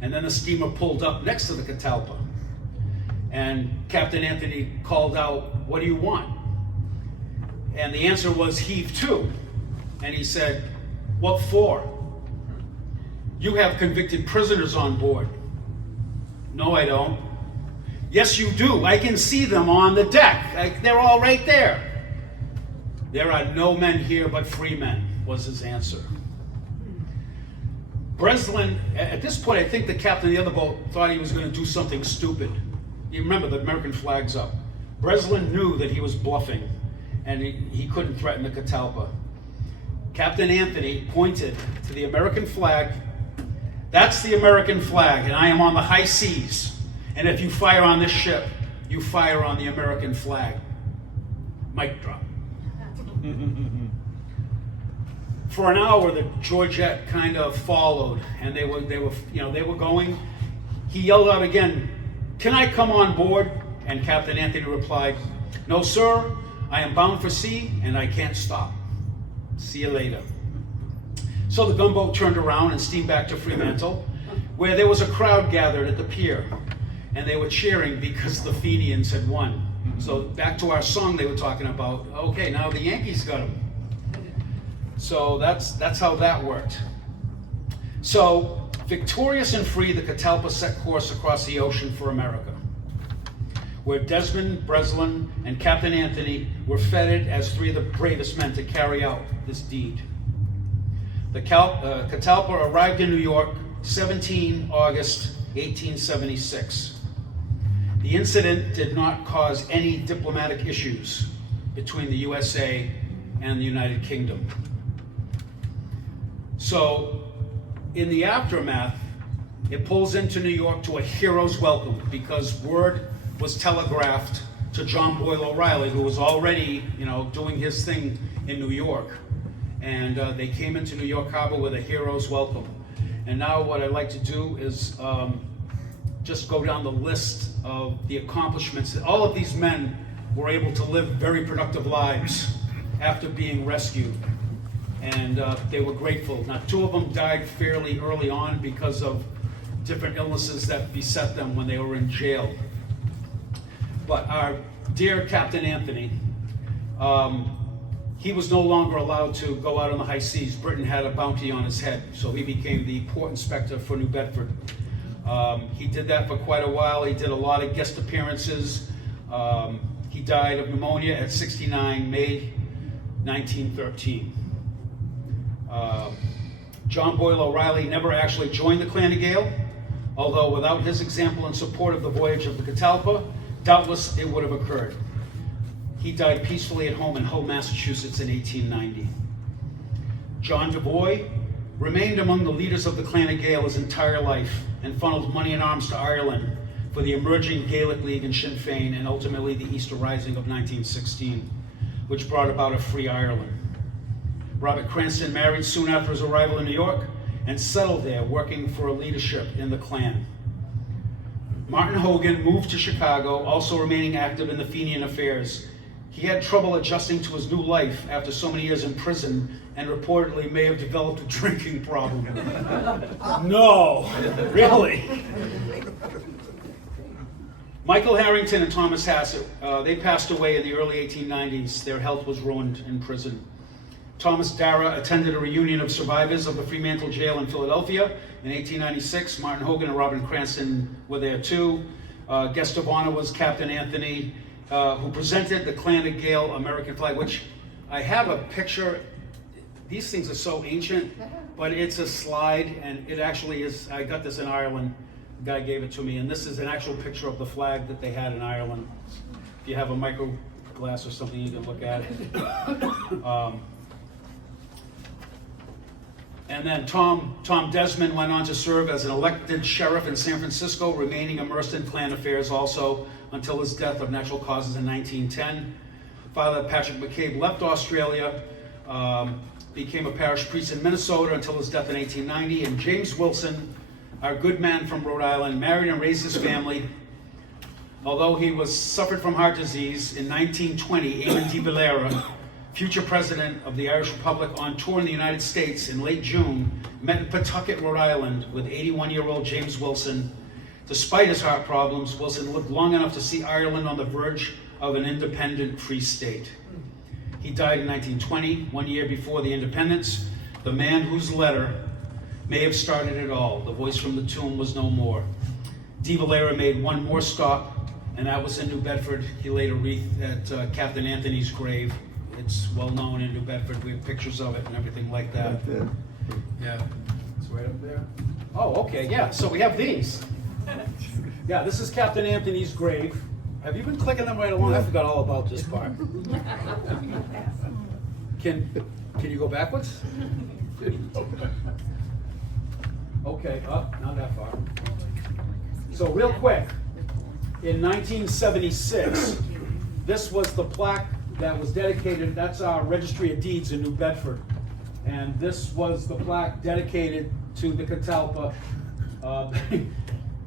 And then the steamer pulled up next to the Catalpa. And Captain Anthony called out, "What do you want?" And the answer was, "Heave to." And he said, "What for?" "You have convicted prisoners on board." "No, I don't." "Yes, you do. I can see them on the deck. They're all right there." "There are no men here but free men," was his answer. Breslin, at this point, I think the captain of the other boat thought he was going to do something stupid. You remember, the American flag's up. Breslin knew that he was bluffing, and he couldn't threaten the Catalpa. Captain Anthony pointed to the American flag. "That's the American flag, and I am on the high seas. And if you fire on this ship, you fire on the American flag." Mic drop. For an hour, the Georgette kind of followed, and they were going. He yelled out again, "Can I come on board?" And Captain Anthony replied, "No, sir. I am bound for sea, and I can't stop. See you later." So the gunboat turned around and steamed back to Freemantle, where there was a crowd gathered at the pier, and they were cheering because the Fenians had won. So back to our song they were talking about. Okay, now the Yankees got them. So that's how that worked. So victorious and free, the Catalpa set course across the ocean for America, where Desmond, Breslin, and Captain Anthony were feted as three of the bravest men to carry out this deed. The Catalpa arrived in New York 17 August 1876. The incident did not cause any diplomatic issues between the USA and the United Kingdom. So, in the aftermath, it pulls into New York to a hero's welcome because word was telegraphed to John Boyle O'Reilly, who was already, doing his thing in New York. And they came into New York Harbor with a hero's welcome. And now what I'd like to do is just go down the list of the accomplishments. All of these men were able to live very productive lives after being rescued. And they were grateful. Now, two of them died fairly early on because of different illnesses that beset them when they were in jail. But our dear Captain Anthony he was no longer allowed to go out on the high seas. Britain had a bounty on his head, so he became the port inspector for New Bedford. He did that for quite a while. He did a lot of guest appearances. He died of pneumonia at 69, May 1913. John Boyle O'Reilly never actually joined the Clan of Gael, although without his example and support of the voyage of the Catalpa, doubtless it would have occurred. He died peacefully at home in Hull, Massachusetts in 1890. John Devoy remained among the leaders of the Clan of Gael his entire life and funneled money and arms to Ireland for the emerging Gaelic League and Sinn Féin and ultimately the Easter Rising of 1916, which brought about a free Ireland. Robert Cranston married soon after his arrival in New York and settled there, working for a leadership in the Klan. Martin Hogan moved to Chicago, also remaining active in the Fenian affairs. He had trouble adjusting to his new life after so many years in prison and reportedly may have developed a drinking problem. No, really? Michael Harrington and Thomas Hassett, they passed away in the early 1890s. Their health was ruined in prison. Thomas Dara attended a reunion of survivors of the Freemantle Gaol in Philadelphia in 1896. Martin Hogan and Robert Cranston were there too. Guest of honor was Captain Anthony, who presented the Clan of Gael American flag, which I have a picture. These things are so ancient, but it's a slide, and it actually is. I got this in Ireland. The guy gave it to me, and this is an actual picture of the flag that they had in Ireland. If you have a micro glass or something, you can look at it. And then Tom Desmond went on to serve as an elected sheriff in San Francisco, remaining immersed in Klan affairs also until his death of natural causes in 1910. Father Patrick McCabe left Australia, became a parish priest in Minnesota until his death in 1890. And James Wilson, our good man from Rhode Island, married and raised his family. Although he suffered from heart disease, in 1920, Eamon de Valera, future president of the Irish Republic, on tour in the United States in late June, met in Pawtucket, Rhode Island with 81-year-old James Wilson. Despite his heart problems, Wilson lived long enough to see Ireland on the verge of an independent free state. He died in 1920, 1 year before the independence. The man whose letter may have started it all. The voice from the tomb was no more. De Valera made one more stop, and that was in New Bedford. He laid a wreath at Captain Anthony's grave. It's well known in New Bedford. We have pictures of it and everything like that. Yeah, it's right up there. Oh, okay, yeah, so we have these. Yeah, this is Captain Anthony's grave. Have you been clicking them right along? I forgot all about this part. Can you go backwards? Okay, not that far. So real quick, in 1976, this was the plaque that was dedicated. That's our Registry of Deeds in New Bedford. And this was the plaque dedicated to the Catalpa.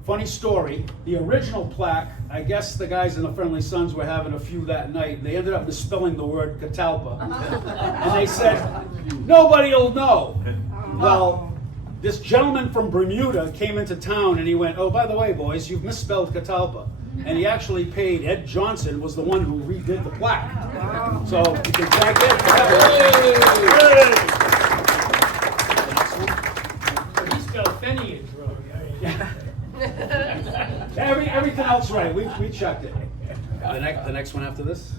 Funny story, the original plaque, I guess the guys in the Friendly Sons were having a few that night, and they ended up misspelling the word Catalpa. And they said, nobody will know. Well, this gentleman from Bermuda came into town and he went, oh, by the way, boys, you've misspelled Catalpa. And he actually paid, Ed Johnson was the one who redid the plaque. So you can thank it. He spelled Fenians wrong. Everything else right. We checked it. The next one after this.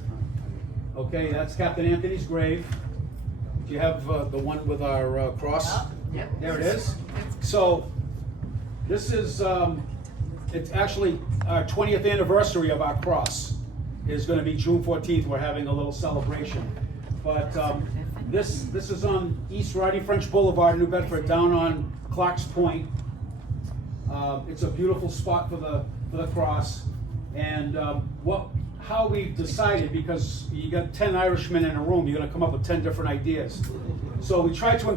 Okay, that's Captain Anthony's grave. Do you have the one with our cross? Yep. There it is. So this is it's actually our 20th anniversary of our cross. Is going to be June 14th. We're having a little celebration. But this is on East Riding French Boulevard, New Bedford, down on Clark's Point. It's a beautiful spot for the cross. And how we decided, because you got 10 Irishmen in a room, you're going to come up with 10 different ideas. So we tried to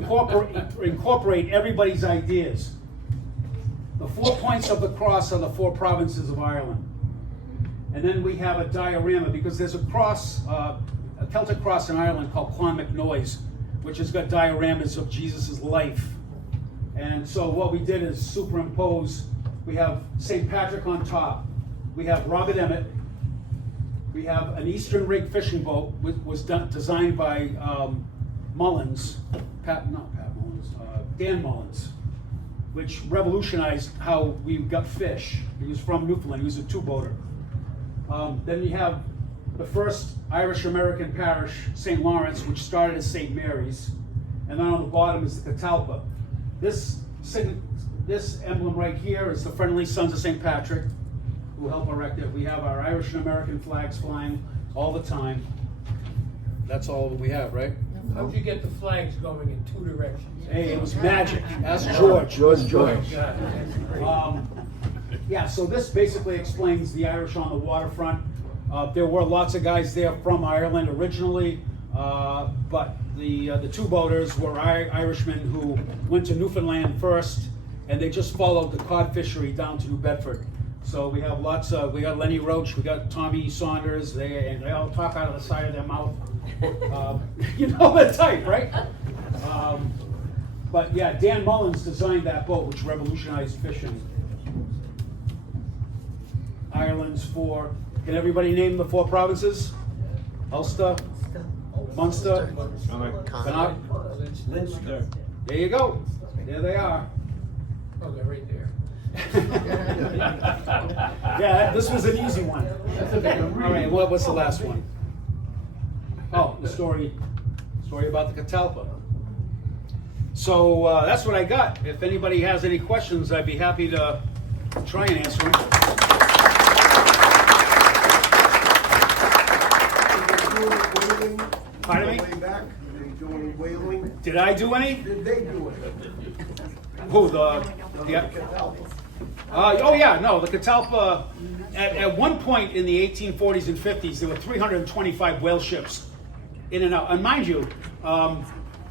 incorporate everybody's ideas. The 4 points of the cross are the 4 provinces of Ireland. And then we have a diorama, because there's a cross, a Celtic cross in Ireland called Clonmacnoise, which has got dioramas of Jesus' life. And so what we did is superimpose. We have St. Patrick on top. We have Robert Emmet. We We have an Eastern rig fishing boat, was designed by Dan Mullins, which revolutionized how we got fish. He was from Newfoundland, he was a two-boater. Then you have the first Irish-American parish, St. Lawrence, which started as St. Mary's. And then on the bottom is the Catalpa. This emblem right here is the Friendly Sons of St. Patrick, who help erect it. We have our Irish and American flags flying all the time. That's all we have, right? How'd you get the flags going in two directions? Hey, it was magic. Ask George. George. Yeah, so this basically explains the Irish on the waterfront. There were lots of guys there from Ireland originally, but the two boaters were Irishmen who went to Newfoundland first, and they just followed the cod fishery down to New Bedford. So we have we got Lenny Roach, we got Tommy Saunders, and they all talk out of the side of their mouth. You know the type, right? But yeah, Dan Mullins designed that boat, which revolutionized fishing. Ireland's four. Can everybody name the four provinces? Ulster, Munster, Connaught. Leinster. There you go. There they are. Oh, they're right there. Yeah, this was an easy one. All right, what's the last one? Oh, the story about the Catalpa. So that's what I got. If anybody has any questions, I'd be happy to try and answer them. Pardon me? Way back, they doing whaling. Did I do any? Did they do it? Who, the oh yeah, no, the Catalpa, at one point in the 1840s and 50s, there were 325 whale ships in and out. And mind you,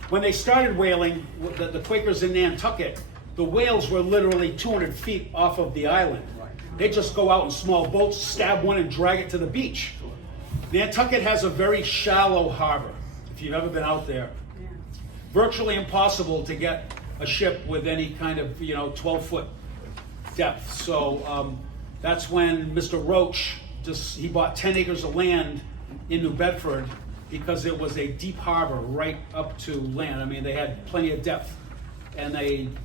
when they started whaling, the Quakers in Nantucket, the whales were literally 200 feet off of the island. They just go out in small boats, stab one and drag it to the beach. Nantucket has a very shallow harbor, if you've ever been out there. Virtually impossible to get a ship with any kind of, 12-foot depth. So that's when Mr. Roach, he bought 10 acres of land in New Bedford because it was a deep harbor right up to land. I mean, they had plenty of depth. And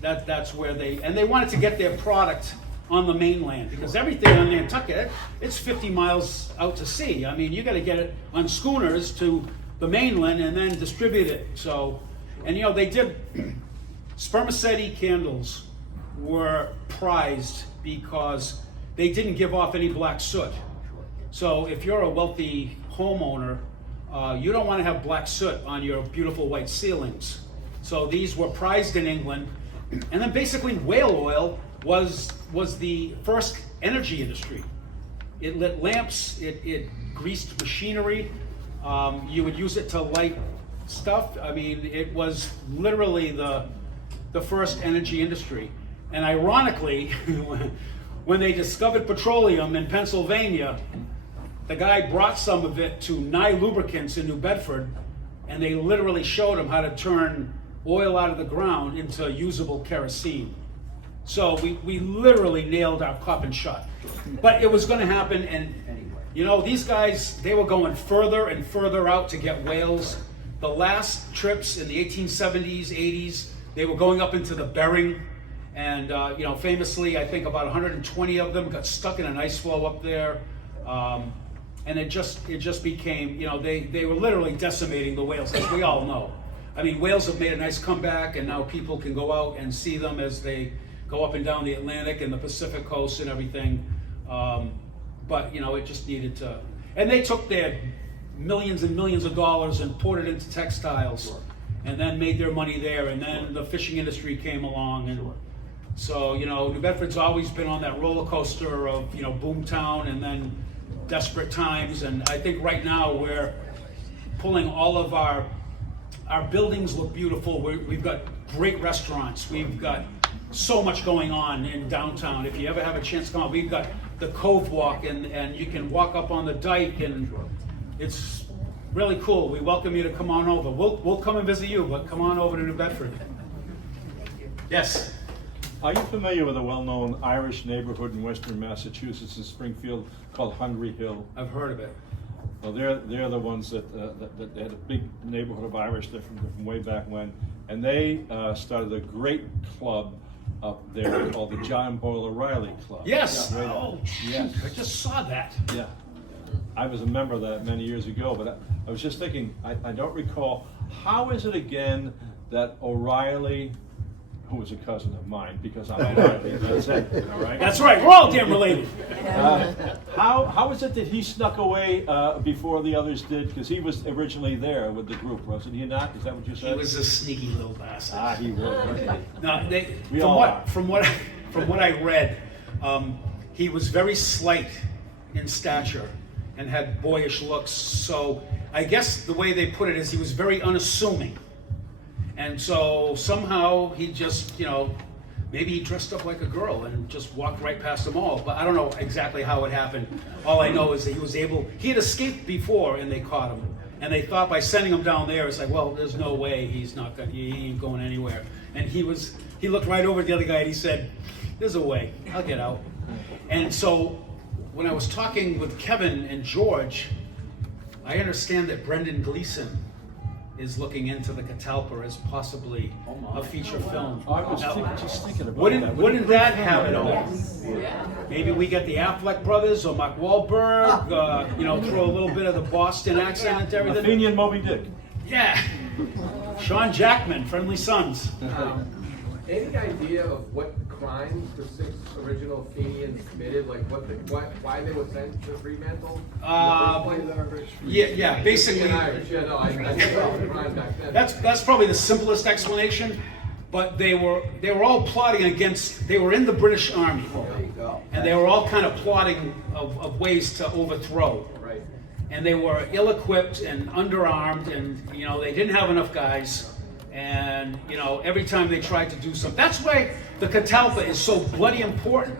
that's where they wanted to get their product on the mainland, because everything on Nantucket, it's 50 miles out to sea. I mean, you got to get it on schooners to the mainland and then distribute it. So, and they did, spermaceti candles were prized because they didn't give off any black soot. So if you're a wealthy homeowner, you don't want to have black soot on your beautiful white ceilings. So these were prized in England. And then basically whale oil was the first energy industry. It lit lamps, it greased machinery. You would use it to light stuff. I mean, it was literally the first energy industry. And ironically, when they discovered petroleum in Pennsylvania, the guy brought some of it to Nye Lubricants in New Bedford, and they literally showed him how to turn oil out of the ground into usable kerosene. So we literally nailed our cop and shot. But it was going to happen, and these guys, they were going further and further out to get whales. The last trips in the 1870s, 80s, they were going up into the Bering, and famously, I think about 120 of them got stuck in an ice floe up there. And it just became, they were literally decimating the whales, as we all know. I mean, whales have made a nice comeback, and now people can go out and see them as they go up and down the Atlantic and the Pacific coast and everything. But, it just needed to. And they took their millions and millions of dollars and poured it into textiles, and then made their money there. And then the fishing industry came along. And so, New Bedford's always been on that roller coaster of, boomtown and then desperate times. And I think right now we're pulling all of our buildings look beautiful. We've got great restaurants. We've got so much going on in downtown. If you ever have a chance to come out, we've got the Cove Walk, and you can walk up on the dike, and it's really cool. We welcome you to come on over. We'll come and visit you, but come on over to New Bedford. Yes? Are you familiar with a well-known Irish neighborhood in western Massachusetts in Springfield called Hungry Hill? I've heard of it. Well, they're the ones that had a big neighborhood of Irish there from way back when, and they started a great club up there called the John Boyle O'Reilly Club. Yes. Right. Oh, Yes. I just saw that. Yeah. I was a member of that many years ago, but I was just thinking, I don't recall, how is it again that O'Reilly, who was a cousin of mine, because I'm O'Reilly, that's it, all right? That's right. We're all damn related. How is it that he snuck away before the others did? Because he was originally there with the group, wasn't he not? Is that what you said? He was a sneaky little bastard. Ah, he was. No, We all are. from what I read, he was very slight in stature and had boyish looks. So I guess the way they put it is he was very unassuming, and so somehow he just, maybe he dressed up like a girl and just walked right past them all. But I don't know exactly how it happened. All I know is that he had escaped before and they caught him. And they thought by sending him down there, it's like, well, there's no way he ain't going anywhere. And he looked right over at the other guy and he said, there's a way, I'll get out. And so when I was talking with Kevin and George, I understand that Brendan Gleeson is looking into the Catalpa as possibly a feature film. I was just thinking about that. Wouldn't that have it all? Maybe we get the Affleck brothers or Mark Wahlberg, throw a little bit of the Boston accent into A everything. Fenian Moby Dick. Yeah. Sean Jackman, Friendly Sons. Any idea of what crimes the 6 original Fenians committed? Like why they were sent to Freemantle? Yeah, basically. Irish. Yeah, no, I think that was the crime back then. That's probably the simplest explanation, but they were all plotting against. They were in the British Army, and they were all kind of plotting of ways to overthrow. Right. And they were ill-equipped and underarmed, and they didn't have enough guys. And every time they tried to do something, that's why the Catalpa is so bloody important,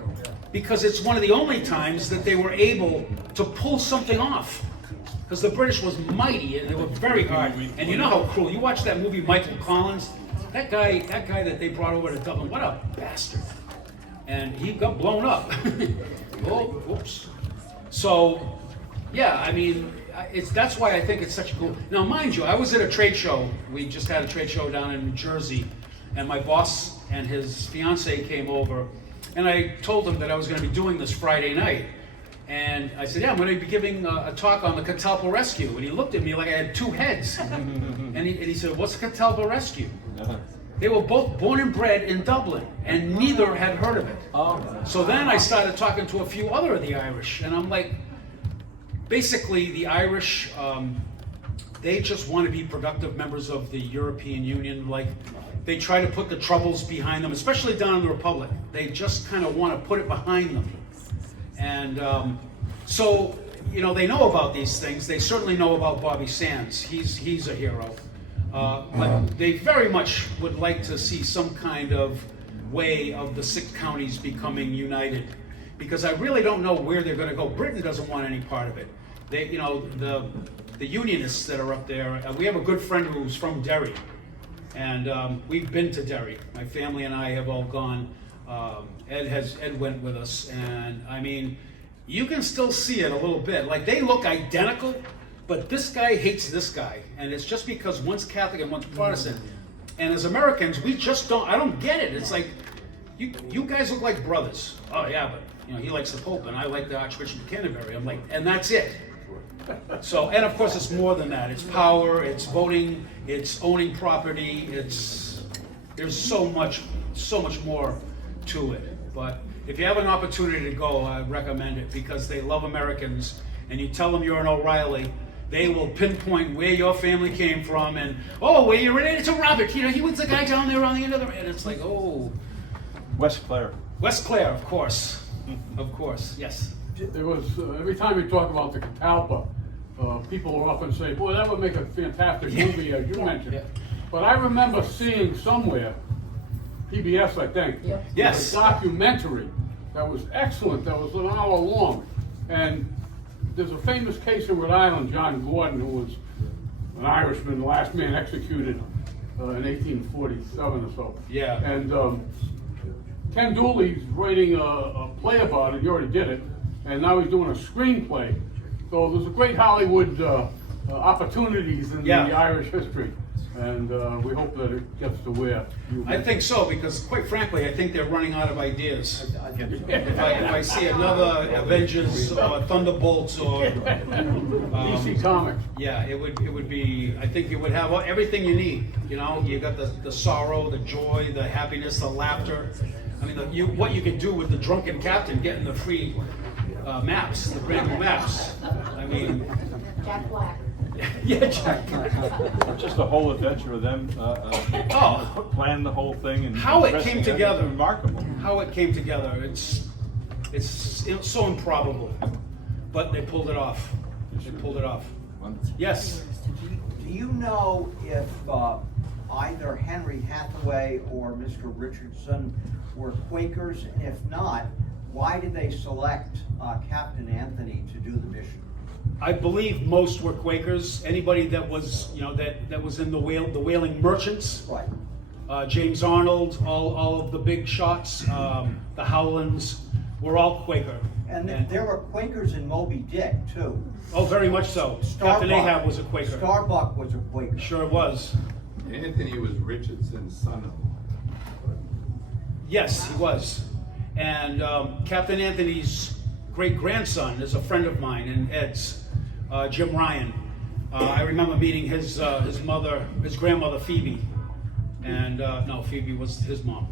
because it's one of the only times that they were able to pull something off. Because the British was mighty and they were very hard. And you know how cruel. You watch that movie Michael Collins, that guy that they brought over to Dublin, what a bastard. And he got blown up. Oh, whoops. So, yeah, I mean, that's why I think it's such a cool. Now, mind you, I was at a trade show. We just had a trade show down in New Jersey, and my boss and his fiance came over, and I told him that I was going to be doing this Friday night. And I said, yeah, I'm going to be giving a talk on the Catalpa Rescue. And he looked at me like I had 2 heads. and he said, what's the Catalpa Rescue? They were both born and bred in Dublin, and neither had heard of it. So then I started talking to a few other of the Irish, and I'm like, basically the Irish, they just want to be productive members of the European Union. Like, they try to put the troubles behind them, especially down in the Republic. They just kind of want to put it behind them. And so, they know about these things. They certainly know about Bobby Sands. He's a hero. But they very much would like to see some kind of way of the 6 counties becoming united, because I really don't know where they're going to go. Britain doesn't want any part of it. They, the Unionists that are up there. We have a good friend who's from Derry, and we've been to Derry. My family and I have all gone. Ed went with us, and I mean, you can still see it a little bit. Like, they look identical, but this guy hates this guy, and it's just because one's Catholic and one's Protestant. And as Americans, we just don't. I don't get it. It's like, you guys look like brothers. Oh yeah, but he likes the Pope, and I like the Archbishop of Canterbury. I'm like, and that's it. So, and of course, it's more than that. It's power. It's voting. It's owning property. There's so much more to it. But if you have an opportunity to go, I recommend it, because they love Americans, and you tell them you're an O'Reilly, they will pinpoint where your family came from, and where you're related to Robert. He was the guy down there on the end of the. And it's like, West Clare. West Clare, of course, yes. There was every time we talk about the Catalpa, people will often say, "Boy, that would make a fantastic movie," as you mentioned. Yeah. But I remember seeing somewhere, PBS, I think, Yes. a documentary that was excellent. That was an hour long, and there's a famous case in Rhode Island, John Gordon, who was an Irishman, the last man executed in 1847 or so. Yeah. And Ken Dooley's writing a play about it. He already did it, and now he's doing a screenplay So there's a great Hollywood opportunities in the Yeah. Irish history, and we hope that it gets to where you. I think so, because quite frankly, I think they're running out of ideas. If I see another Avengers or Thunderbolts or DC Comics. yeah, it would be. I think it would have everything you need. You know, you got the sorrow, the joy, the happiness, the laughter. I mean, what you could do with the drunken captain getting the free maps, the brand new maps. I mean, Jack Black. yeah, Jack. Just the whole adventure of them Oh. planning the whole thing and How it dressing came it, together. remarkable. How it came together, it's so improbable, but they pulled it off. They pulled it off. Yes. Do you know if either Henry Hathaway or Mr. Richardson were Quakers? And if not, why did they select Captain Anthony to do the mission? I believe most were Quakers. Anybody that was, you know, that was in the whaling merchants. Right. James Arnold, all of the big shots, the Howlands, were all Quaker. And there were Quakers in Moby Dick, too. Oh, very much so. Captain Ahab was a Quaker. Starbuck was a Quaker. Sure was. Anthony was Richardson's son-in-law. Yes, he was. And Captain Anthony's great-grandson is a friend of mine and Ed's, Jim Ryan. I remember meeting his grandmother Phoebe, and no, Phoebe was his mom.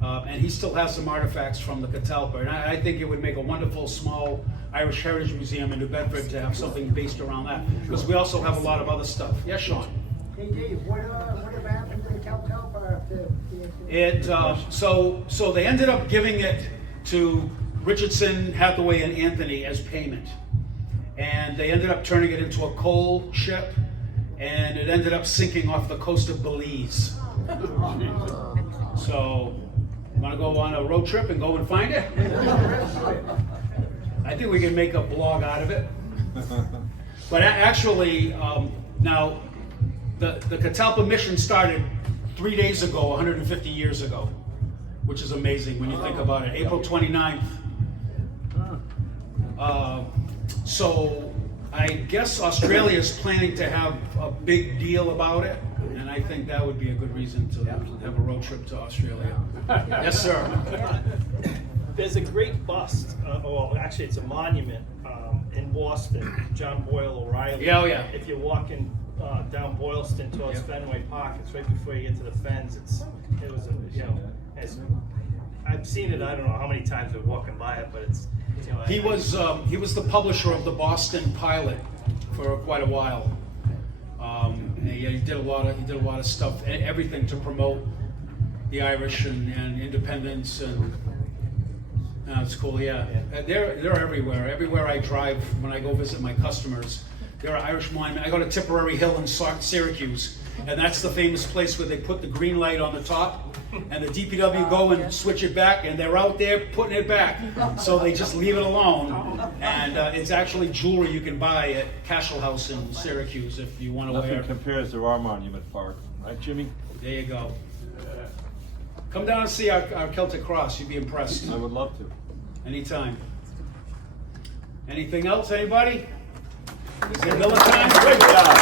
And he still has some artifacts from the Catalpa, and I think it would make a wonderful small Irish Heritage Museum in New Bedford to have something based around that, because we also have a lot of other stuff. Yes, Sean? Hey Dave, what have happened to the Catalpa after It so they ended up giving it to Richardson, Hathaway, and Anthony as payment, and they ended up turning it into a coal ship, and it ended up sinking off the coast of Belize. So, want to go on a road trip and go and find it? I think we can make a blog out of it. But actually, now the Catalpa mission started 3 days ago, 150 years ago, which is amazing when you think about it. April 29th. So I guess Australia is planning to have a big deal about it, and I think that would be a good reason to have a road trip to Australia. Yes, sir. There's a great bust, well, actually it's a monument in Boston, John Boyle O'Reilly. Yeah, oh yeah. If you're walking down Boylston towards Fenway Park, it's right before you get to the Fens. It was, I've seen it, I don't know how many times we're walking by it, but it's, He was the publisher of the Boston Pilot for quite a while. He did a lot of stuff, everything to promote the Irish and independence, and it's cool. Yeah, they're everywhere. Everywhere I drive, when I go visit my customers, there are Irish monuments. I go to Tipperary Hill in Syracuse, and that's the famous place where they put the green light on the top, and the DPW go and switch it back, and they're out there putting it back. So they just leave it alone, and it's actually jewelry you can buy at Cashel House in Syracuse if you want to wear. Nothing compares to our monument park, right, Jimmy? There you go. Come down and see our Celtic cross. You'd be impressed. I would love to. Anytime. Anything else, anybody? Is it Miller time? Great job.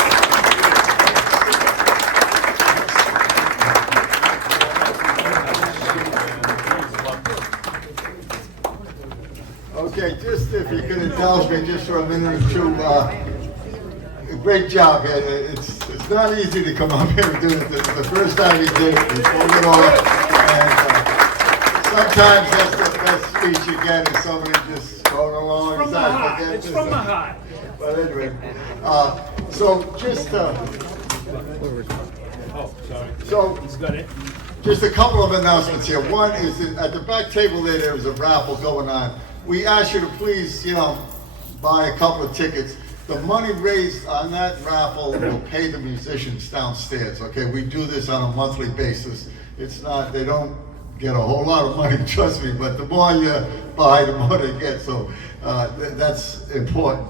Okay, just if you could indulge me just for a minute or two, great job. It's not easy to come up here and do it. The first time you did it, you pulled it off. And sometimes that's the best speech you get is somebody just going along. From the heart. It's from the heart. But anyway, so just Oh, sorry. so He's got it. just a couple of announcements here. One is that at the back table there was a raffle going on. We ask you to please, buy a couple of tickets. The money raised on that raffle will pay the musicians downstairs, okay? We do this on a monthly basis. It's not, they don't get a whole lot of money, trust me, but the more you buy, the more they get, so that's important.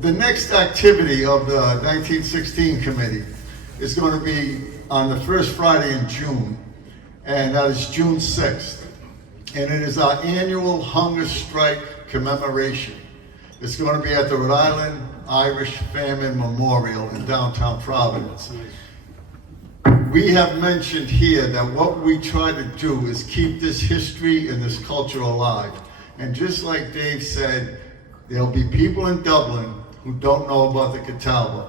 The next activity of the 1916 committee is going to be on the first Friday in June, and that is June 6th. And it is our annual hunger strike commemoration. It's going to be at the Rhode Island Irish Famine Memorial in downtown Providence. We have mentioned here that what we try to do is keep this history and this culture alive. And just like Dave said, there'll be people in Dublin who don't know about the Catalpa.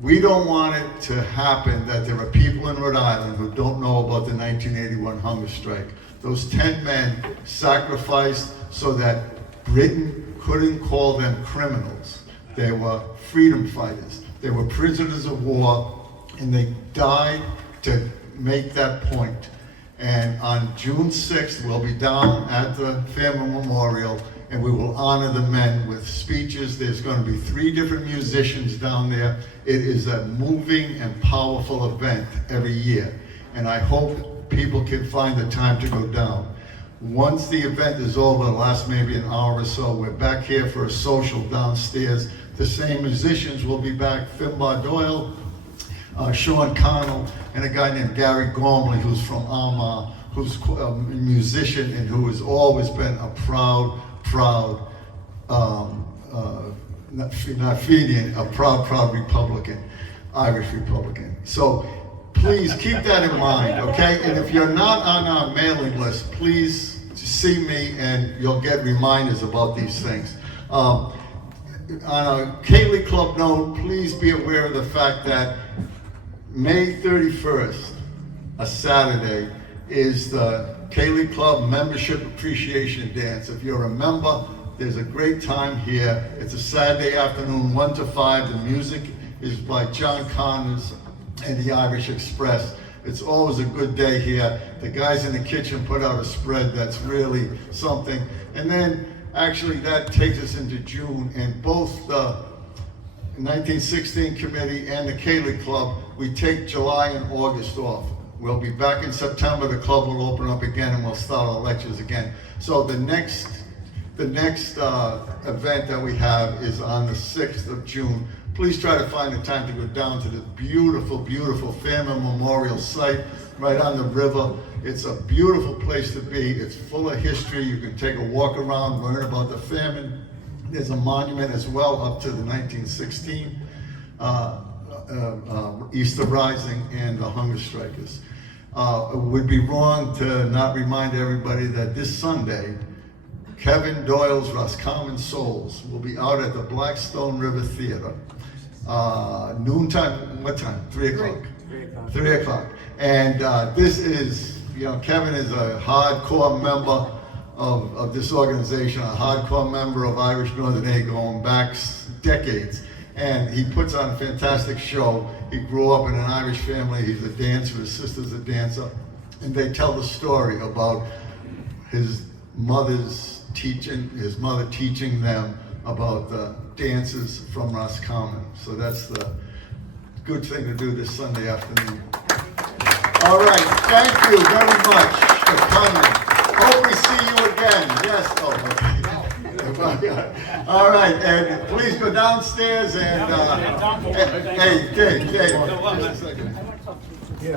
We don't want it to happen that there are people in Rhode Island who don't know about the 1981 hunger strike. Those 10 men sacrificed so that Britain couldn't call them criminals. They were freedom fighters. They were prisoners of war, and they died to make that point. And on June 6th, we'll be down at the Famine Memorial, and we will honor the men with speeches. There's going to be 3 different musicians down there. It is a moving and powerful event every year, and I hope people can find the time to go down. Once the event is over, it'll last maybe an hour or so, we're back here for a social downstairs. The same musicians will be back, Finbar Doyle, Sean Connell, and a guy named Gary Gormley, who's from Armagh, who's a musician and who has always been a proud not Fenian, a proud Republican, Irish Republican. So please keep that in mind, okay? And if you're not on our mailing list, please see me and you'll get reminders about these things. On a Cayley Club note, please be aware of the fact that May 31st, a Saturday, is the Cayley Club Membership Appreciation Dance. If you're a member, there's a great time here. It's a Saturday afternoon, 1 to 5. The music is by John Connors and the Irish Express. It's always a good day here. The guys in the kitchen put out a spread that's really something. And then actually that takes us into June, and both the 1916 committee and the Cayley Club, we take July and August off. We'll be back in September. The club will open up again and we'll start our lectures again. So the next event that we have is on the 6th of June. Please try to find the time to go down to the beautiful, beautiful Famine Memorial site right on the river. It's a beautiful place to be. It's full of history. You can take a walk around, learn about the famine. There's a monument as well up to the 1916 Easter Rising and the hunger strikers. It would be wrong to not remind everybody that this Sunday, Kevin Doyle's Roscommon Souls will be out at the Blackstone River Theater. Noontime, what time? 3 o'clock. 3 o'clock. And this is, Kevin is a hardcore member of this organization, a hardcore member of Irish Northern Aid going back decades. And he puts on a fantastic show. He grew up in an Irish family. He's a dancer, his sister's a dancer. And they tell the story about his mother teaching them about the dances from Roscommon. So that's the good thing to do this Sunday afternoon. All right, thank you very much for coming. Hope we see you again. Yes, okay. All right, and please go downstairs and, hey, Dave. Yeah.